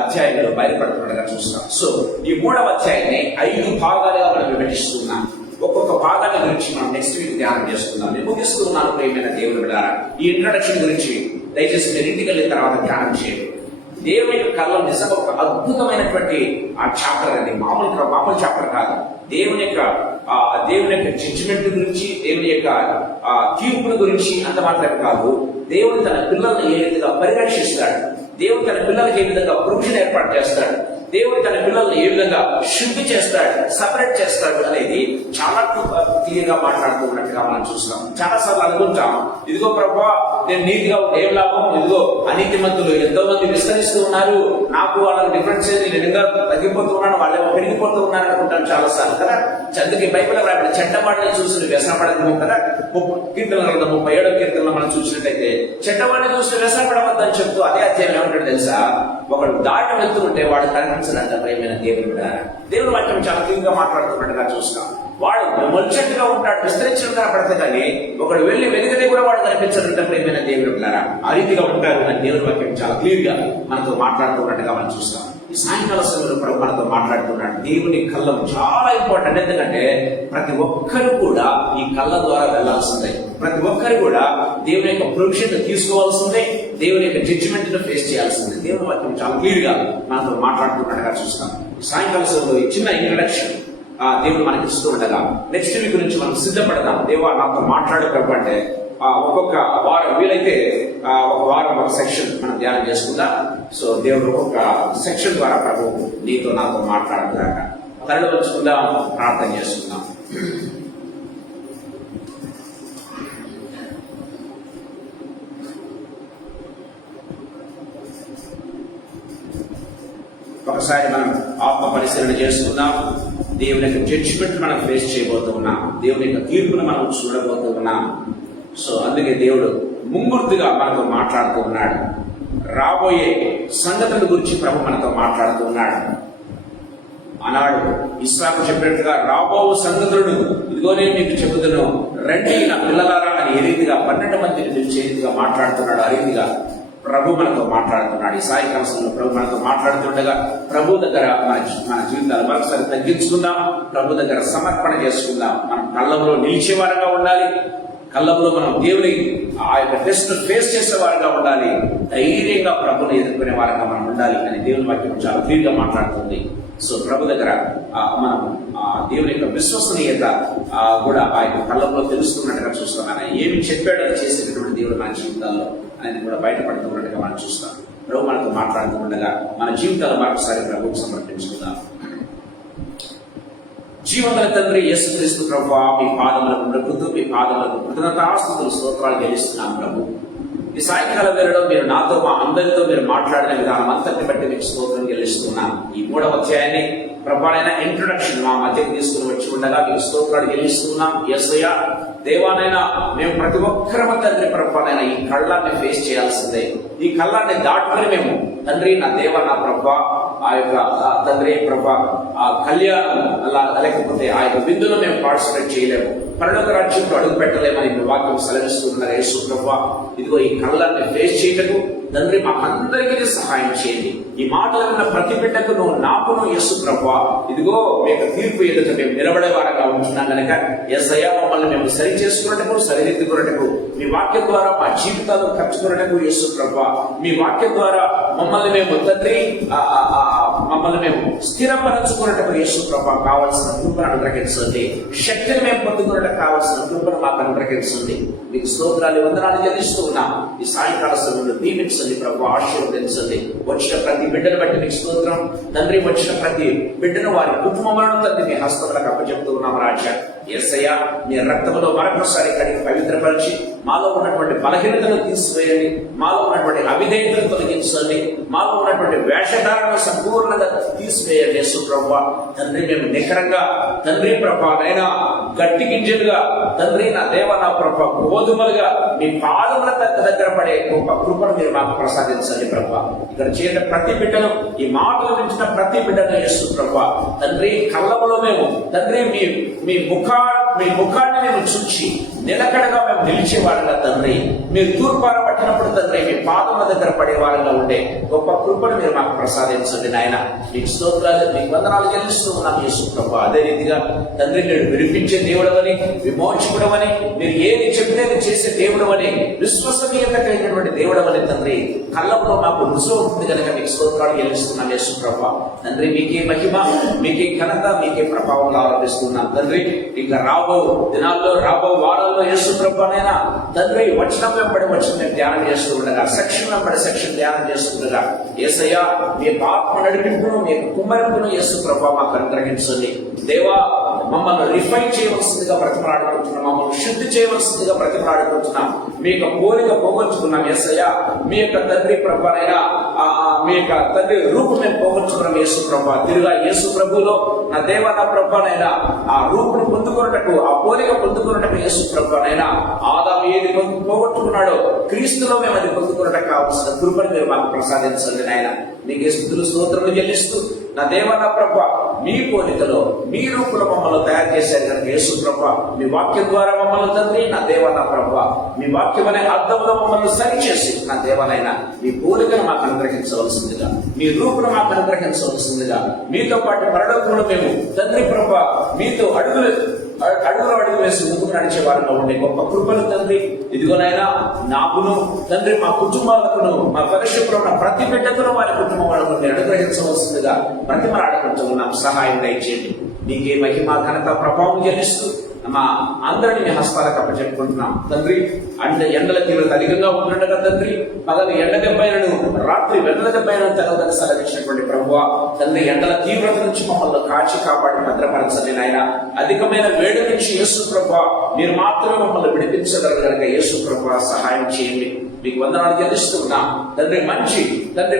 అధ్యాయంలో బయలుపడుతున్నట్టుగా చూస్తాం. సో ఈ 3వ అధ్యాయాన్ని 5 భాగాలుగా మనం విభజిస్తున్నాం. ఒక్కొక్క భాగాల గురించి మనం నెక్స్ట్ వీక్ ధ్యానం చేసుకుందాం. నేను ముగిస్తున్నాను ప్రియమైన దేవుని బిడ్డలారా. ఈ ఇంట్రడక్షన్ గురించి దయచేసి మీరు ఇంటికి వెళ్ళిన తర్వాత ధ్యానం చేయండి. దేవుని యొక్క కళ్ళలో నిజంగా ఒక అద్భుతమైనటువంటి ఆ చాప్టర్ అండి. మామూలు చాప్టర్ కాదు. దేవుని యొక్క జడ్జిమెంట్ గురించి, దేవుని యొక్క తీర్పుల గురించి అంత మాత్రమే కాదు, దేవుడు తన పిల్లల్ని ఏ విధంగా పరిరక్షిస్తాడు, దేవుడు తన పిల్లలకి ఏ విధంగా ప్రొవిజన్ ఏర్పాటు చేస్తాడు, దేవుడు తన పిల్లల్ని ఏ విధంగా శుద్ధి చేస్తాడు, సపరేట్ చేస్తాడు అనేది చాలా క్లియర్ గా మాట్లాడుతూ ఉన్నట్టుగా మనం చూస్తాం. చాలా సార్లు అనుకుంటాం, ఇదిగో ప్రభా నేను నీతిగా ఏం లాభం, ఇదిగో అనీతిమంతులు ఎంతో మంది విస్తరిస్తూ ఉన్నారు, నాకు వాళ్ళకి డిఫరెన్స్ నేను ఇంకా తగ్గిపోతూ ఉన్నాను, వాళ్ళేమో పెరిగిపోతూ ఉన్నారు అనుకుంటాను చాలా సార్లు కదా. చందుకి బైబిల్ రాబడి చెడ్డవాడిని చూసి వ్యసనపడదు కదా. 37వ కీర్తనలో మనం చూసినట్టయితే చెడ్డవాడిని చూసి వ్యసనపడవద్దని చెప్తూ అదే అధ్యాయం ఏమంటాడు తెలుసా? ఒకడు దాటి వెళ్తుంటే వాడు కనిపించడంట. ప్రేమైన దేవుడు దేవుడు వాక్యం చాలా క్లియర్గా మాట్లాడుతున్నట్టుగా చూస్తాం. వాడు మొలిచెట్టుగా ఉంటాడు, విస్తరించినట్టుగా పడతాడు, కానీ ఒకడు వెళ్ళి వెలిగితే కూడా వాడు కనిపించడంట. ప్రేమైన దేవుడు ఆ రీతిగా ఉంటారు అని దేవుడి వాక్యం చాలా క్లియర్ గా మనతో మాట్లాడుతున్నట్టుగా మనం చూస్తాం. ఈ సాయంకాల సమయంలో ప్రభు మనతో మాట్లాడుతున్నాడు. దేవుని కళ్ళం చాలా ఇంపార్టెంట్. ఎందుకంటే ప్రతి ఒక్కరు కూడా ఈ కళ్ళ ద్వారా వెళ్లాల్సిందే. ప్రతి ఒక్కరు కూడా దేవుని యొక్క ప్రొవిజన్ తీసుకోవాల్సిందే. దేవుని యొక్క జడ్జిమెంట్ ను ఫేస్ చేయాల్సిందే. దేవుని వాక్యం చాలా క్లియర్ గా మనతో మాట్లాడుతున్నట్టుగా చూస్తాం. సాయంకాల సమయంలో ఈ చిన్న ఇంట్రడక్షన్ దేవుడు మనకి ఇస్తూ ఉండగా నెక్స్ట్ వీక్ నుంచి మనం సిద్ధపడదాం. దేవా నాతో మాట్లాడే ప్రభు అంటే ఒక్కొక్క వారం వీలైతే ఒక వారం ఒక సెక్షన్ మనం ధ్యానం చేసుకుందాం. సో దేవుడు ఒక్కొక్క సెక్షన్ ద్వారా ప్రభు నీతో నాతో మాట్లాడుతున్నాక తరలి వచ్చుకుందాం, ప్రార్థన చేసుకుందాం. ఒకసారి మనం ఆత్మ పరిశీలన చేసుకుందాం. దేవుని యొక్క జడ్జిమెంట్ మనం ఫేస్ చేయబోతూ ఉన్నాం. దేవుని యొక్క తీర్పును మనం చూడబోతూ ఉన్నాం. సో అందుకే దేవుడు ముంగుర్తుగా మనతో మాట్లాడుతూ ఉన్నాడు. రాబోయే సంగతుల గురించి ప్రభు మనతో మాట్లాడుతూ ఉన్నాడు. ఆనాడు ఇస్సాకు చెప్పినట్టుగా రాబో సంగతులను ఇదిగో నేను మీకు చెబుతున్నాను, రండి నా పిల్లలారా అని ఏ రీతిగా 12 మందిని పిలిచే రీతిగా మాట్లాడుతున్నాడు. ఆ రీతిగా ప్రభు మనతో మాట్లాడుతున్నాడు. ఈ సాయంకాల సమయంలో ప్రభు మనతో మాట్లాడుతుండగా ప్రభు దగ్గర మన జీవితాలు మరొకసారి తగ్గించుకుందాం. ప్రభు దగ్గర సమర్పణ చేసుకుందాం. మనం కళ్ళంలో నిలిచేవారుగా ఉండాలి. కళ్ళంలో మనం దేవుని ఆ యొక్క టెస్ట్ ఫేస్ చేసేవారుగా ఉండాలి. ధైర్యంగా ప్రభుని ఎదుర్కొనే వారుగా మనం ఉండాలి అని దేవుని వాక్యం చాలా క్లియర్ గా మాట్లాడుతుంది. సో ప్రభు దగ్గర మనం దేవుని యొక్క విశ్వసనీయత కూడా ఆ యొక్క కళ్ళంలో తెలుస్తున్నట్టుగా చూస్తాం. ఆయన ఏమి చెప్పాడో చేసేటటువంటి దేవుడు మన జీవితాల్లో ఆయన కూడా బయటపడుతున్నట్టుగా మనం చూస్తాం. ప్రభు మనతో మాట్లాడుతుండగా మన జీవితాలు మరొకసారి ప్రభుకు సమర్పించుకుందాం. జీవముల తండ్రి యేసుక్రీస్తు ప్రభువా, మీ పాదములకు మృక్కుతూ మీ పాదములకు కృతజ్ఞతాస్తుతులు స్తోత్రాలు చెల్లిస్తున్నాం. ప్రభు ఈ సాయంకాల వేళలో మీరు నాతో మా అందరితో మీరు మాట్లాడిన విధానం అంతటిని బట్టి మీకు స్తోత్రం చెల్లిస్తున్నాం. ఈ 3వ అధ్యాయాన్ని ప్రభానైనా ఇంట్రొడక్షన్ మా మధ్యకు తీసుకుని వచ్చి ఉండగా మీకు స్తోత్రాలు చెల్లిస్తున్నాం. యేసయ్య దేవానైనా మేము ప్రతి ఒక్కరమ తండ్రి ప్రభానైనా ఈ కళ్ళాన్ని ఫేస్ చేయాల్సిందే. ఈ కళ్ళాన్ని దాటుకుని మేము తండ్రి నా దేవ నా ప్రభా ఆ యొక్క తండ్రి ప్రభా ఆ కళ్యాణం అలా లేకపోతే ఆ యొక్క విందులో మేము పార్టిసిపేట్ చేయలేము, పరలోక రాజ్యంలో అడుగు పెట్టలేమని మీ వాక్యం సెలవిస్తున్నారు. యేసు ప్రభువా ఇదిగో ఈ కళ్ళాన్ని ఫేస్ చేయటకు తండ్రి మాకందరికీ సహాయం చేయండి. ఈ మాటలు విన్న ప్రతి బిడ్డకు నువ్వు నాకును యేసు ప్రభువా ఇదిగో మీ యొక్క తీర్పు ఎదుట మేము నిలబడే వారంగా ఉంటున్నాం కనుక యేసయ్య మమ్మల్ని మేము సరి చేసుకున్నట్టుకు సరిదిద్దుకున్నట్టుకు మీ వాక్యం ద్వారా మా జీవితాలు ఖర్చుకున్నట్టుకు యేసు ప్రభువా మీ వాక్యం ద్వారా మమ్మల్ని మేము తండ్రి మమ్మల్ని మేము స్థిరపరచుకున్నట్టుకు యేసు ప్రభువా కావాల్సిన కృపను అనుగ్రహించండి. శక్తిని మేము పొందుకున్నట్టు కావాల్సిన కృపను మాకు అనుగ్రహించండి. మీకు స్తోత్రాలు వందనాలు చెల్లిస్తూ ఉన్నాం. ఈ సాయంకాల సమయంలో దీవించండి ప్రభు, ఆశీర్వదించండి. వచ్చిన ప్రతి బిడ్డను బట్టి మీకు స్తోత్రం తండ్రి. వచ్చిన ప్రతి బిడ్డను వారి కుటుంబములను తండ్రి మీ హస్తములకు అప్పచెప్తూ ఉన్నాం రాజా. యేసయ్య మీ రక్తములో మరొకసారి కడిగి పవిత్రపరిచి మాలో ఉన్నటువంటి బలహీనతను తీసివేయండి, మాలో ఉన్నటువంటి అవిధేయతను తొలగించండి, మాలో ఉన్నటువంటి వేషధారణ సంపూర్ణంగా తీసివేయండి. యేసు ప్రభువా తండ్రి మేము నికరంగా తండ్రి ప్రభా నైనా గట్టి గింజలుగా తండ్రి నా దేవ నా ప్రభా గోధుమలుగా మీ పాదముల దగ్గర పడే గొప్ప కృపను మీరు మాకు ప్రసాదించండి ప్రభా. ఇక్కడ చేరిన ప్రతి బిడ్డను ఈ మాటలు మించిన ప్రతి బిడ్డను యేసు ప్రభా తండ్రి కళ్ళములో మేము తండ్రి మీ ముఖాన్ని మేము చూచి నిలకడగా మేము నిలిచేవారుగా తండ్రి, మీరు తూర్పార పట్టినప్పుడు తండ్రి మీ పాదముల దగ్గర పడేవారుగా ఉండే గొప్ప కృపను మీరు మాకు ప్రసాదించండి నాయన. మీకు స్తోత్రాలు మీకు వందనాలు చెల్లిస్తూ ఉన్నాం యేసు ప్రభా. అదే రీతిగా తండ్రి మీరు విడిపించే దేవుడవని విమోచకుడవని మీరు ఏది చెబితే చేసే దేవుడవని విశ్వసనీయత కలిగినటువంటి దేవుడవని తండ్రి కళ్ళంలో మాకు రుజువు అవుతుంది కనుక మీకు స్తోత్రాలు చెల్లిస్తున్నాం యేసు ప్రభా. తండ్రి మీకే మహిమ మీకే ఘనత మీకే ప్రభావం ఆరోపిస్తున్నాం తండ్రి. ఇంకా రాబో దినాల్లో రాబో వారాల్లో యేసు ప్రభువైనా తండ్రి వచనం వెంబడి వచనం మేము ధ్యానం చేస్తూ ఉండగా సెక్షన్ వెంబడి సెక్షన్ ధ్యానం చేస్తుండగా యేసయ్య మీ ఆత్మ నడిపింపును మీ కుమ్మరింపును యేసు ప్రభువా మాకు అనుగ్రహించండి. దేవా మమ్మల్ని రిఫైన్ చేయవలసిందిగా ప్రతిమలాడుకుంటున్నాం, మమ్మల్ని శుద్ధి చేయవలసిందిగా ప్రతిమలాడుకుంటున్నాం. మీ యొక్క కోరిక పోగొచ్చుకున్నాం యేసయ్య. మీ యొక్క తండ్రి ప్రభువైనా మీ యొక్క తండ్రి రూపు మేము పోగొచ్చుకున్నాం యేసు ప్రభువా. తిరుగా యేసు ప్రభువులో నా దేవ నా ప్రభువైనా ఆ రూపును పొందుకున్నట్టు ఆ పోలిక పొందుకున్నట్టు యేసు ప్రభువైనా ఆదాము ఏది పోగొట్టుకున్నాడో క్రీస్తులో మేము అది పొందుకున్నట్టు కావాల్సిన కృపను మీరు మాకు ప్రసాదించండి నాయన. నీకే స్తుతులు స్తోత్రములు చెల్లిస్తూ నా దేవ నా ప్రభువా మీ పోలికలో మీ రూపంలో మమ్మల్ని తయారు చేశారు కనుక యేసు ప్రభా మీ వాక్యం ద్వారా మమ్మల్ని తండ్రి నా దేవ నా ప్రభా మీ వాక్యం అనే అర్థంలో మమ్మల్ని సరిచేసి నా దేవనైనా మీ పోలికను మాకు అనుగ్రహించవలసిందిగా మీ రూపును మాకు అనుగ్రహించవలసిందిగా మీతో పాటు పరలోకంలో మేము తండ్రి ప్రభా మీతో అడుగులు వేసి ముందుకు నడిచే వారిలో ఉండే గొప్ప కృపలు తండ్రి ఇదిగోనైనా నాకును తండ్రి మా కుటుంబాలకును మా పరిశుభ్రం ఉన్న ప్రతి బిడ్డకును వారి కుటుంబం వాళ్ళకు మీరు అనుగ్రహించవలసిందిగా బ్రతిమలాడుకుంటున్నాం. సహాయం దయచేయండి. నీకే మహిమ ఘనత ప్రభావం చెల్లిస్తూ మా అందరినీ మీ హస్తాలకు అప్పచెప్పుకుంటున్నాం తండ్రి. అంటే ఎండల తీవ్రత అధికంగా ఉంటుండగా తండ్రి పగలు ఎండ దెబ్బైనను రాత్రి వెన్నెల దెబ్బైనను తెలదని సెలవిచ్చినటువంటి ప్రభువా తండ్రి ఎండల తీవ్రత నుంచి మమ్మల్ని కాచి కాపాడి భద్రపరచండి నాయన. అధికమైన వేడి నుంచి యేసు ప్రభువా మీరు మాత్రమే మమ్మల్ని విడిపించగలరు కనుక యేసు ప్రభువా సహాయం చేయండి. మీకు వందనాలు చెల్లిస్తున్నా తండ్రి. మంచి తండ్రి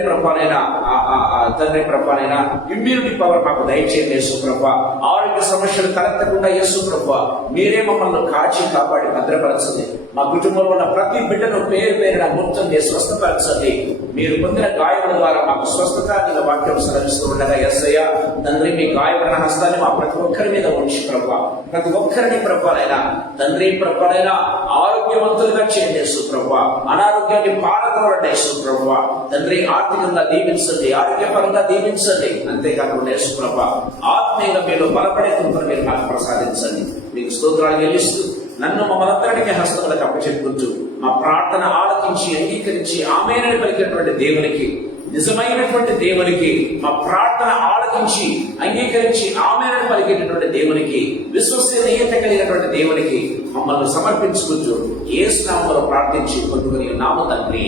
ప్రభానైనా ఇమ్యూనిటీ పవర్ మాకు దయచేయండి యేసు ప్రభువా. ఆరోగ్య సమస్యలు తలెత్తకుండా యేసు ప్రభువా మీరే మమ్మల్ని కాచి కాపాడి భద్రపరచండి. మా కుటుంబంలో ఉన్న ప్రతి బిడ్డను పేరు పేరున గుర్తుంది స్వస్థపరచండి. మీరు పొందిన గాయముల ద్వారా మాకు స్వస్థత వాక్యం సెలవిస్తూ ఉండగా యేసయ్య తండ్రి మీ గాయపడిన హస్తాన్ని మా ప్రతి ఒక్కరి మీద ఉంచి ప్రభువా ప్రతి ఒక్కరిని ప్రభానైనా తండ్రి ప్రభానైనా ఆరోగ్యవంతులుగా చేయండి యేసు ప్రభువా. అనారోగ్యాన్ని పారదోలండి యేసు ప్రభువా తండ్రి. ఆర్థికంగా దీవించండి, ఆరోగ్యపరంగా దీవించండి. అంతేకాకుండా యేసు ప్రభువా ఆత్మీయంగా మీరు బలపడే కృపను మీరు మాకు ప్రసాదించండి. మీకు స్తోత్రాలు చెల్లిస్తూ నన్ను మమ్మల్ని హస్తములకు అప్పచెప్పుకుంటూ మా ప్రార్థన ఆలకించి అంగీకరించి ఆమేనని పలికేటువంటి దేవునికి, నిజమైనటువంటి దేవునికి, మా ప్రార్థన ఆలకించి అంగీకరించి ఆమేనని పలికేటటువంటి దేవునికి, విశ్వసనీయత కలిగినటువంటి దేవునికి మమ్మల్ని సమర్పించుకుంటూ యేసు నామములో ప్రార్థించి పొందుకుని నామ తండ్రి.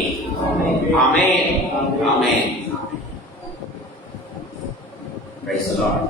Amen. Amen. Praise the lord.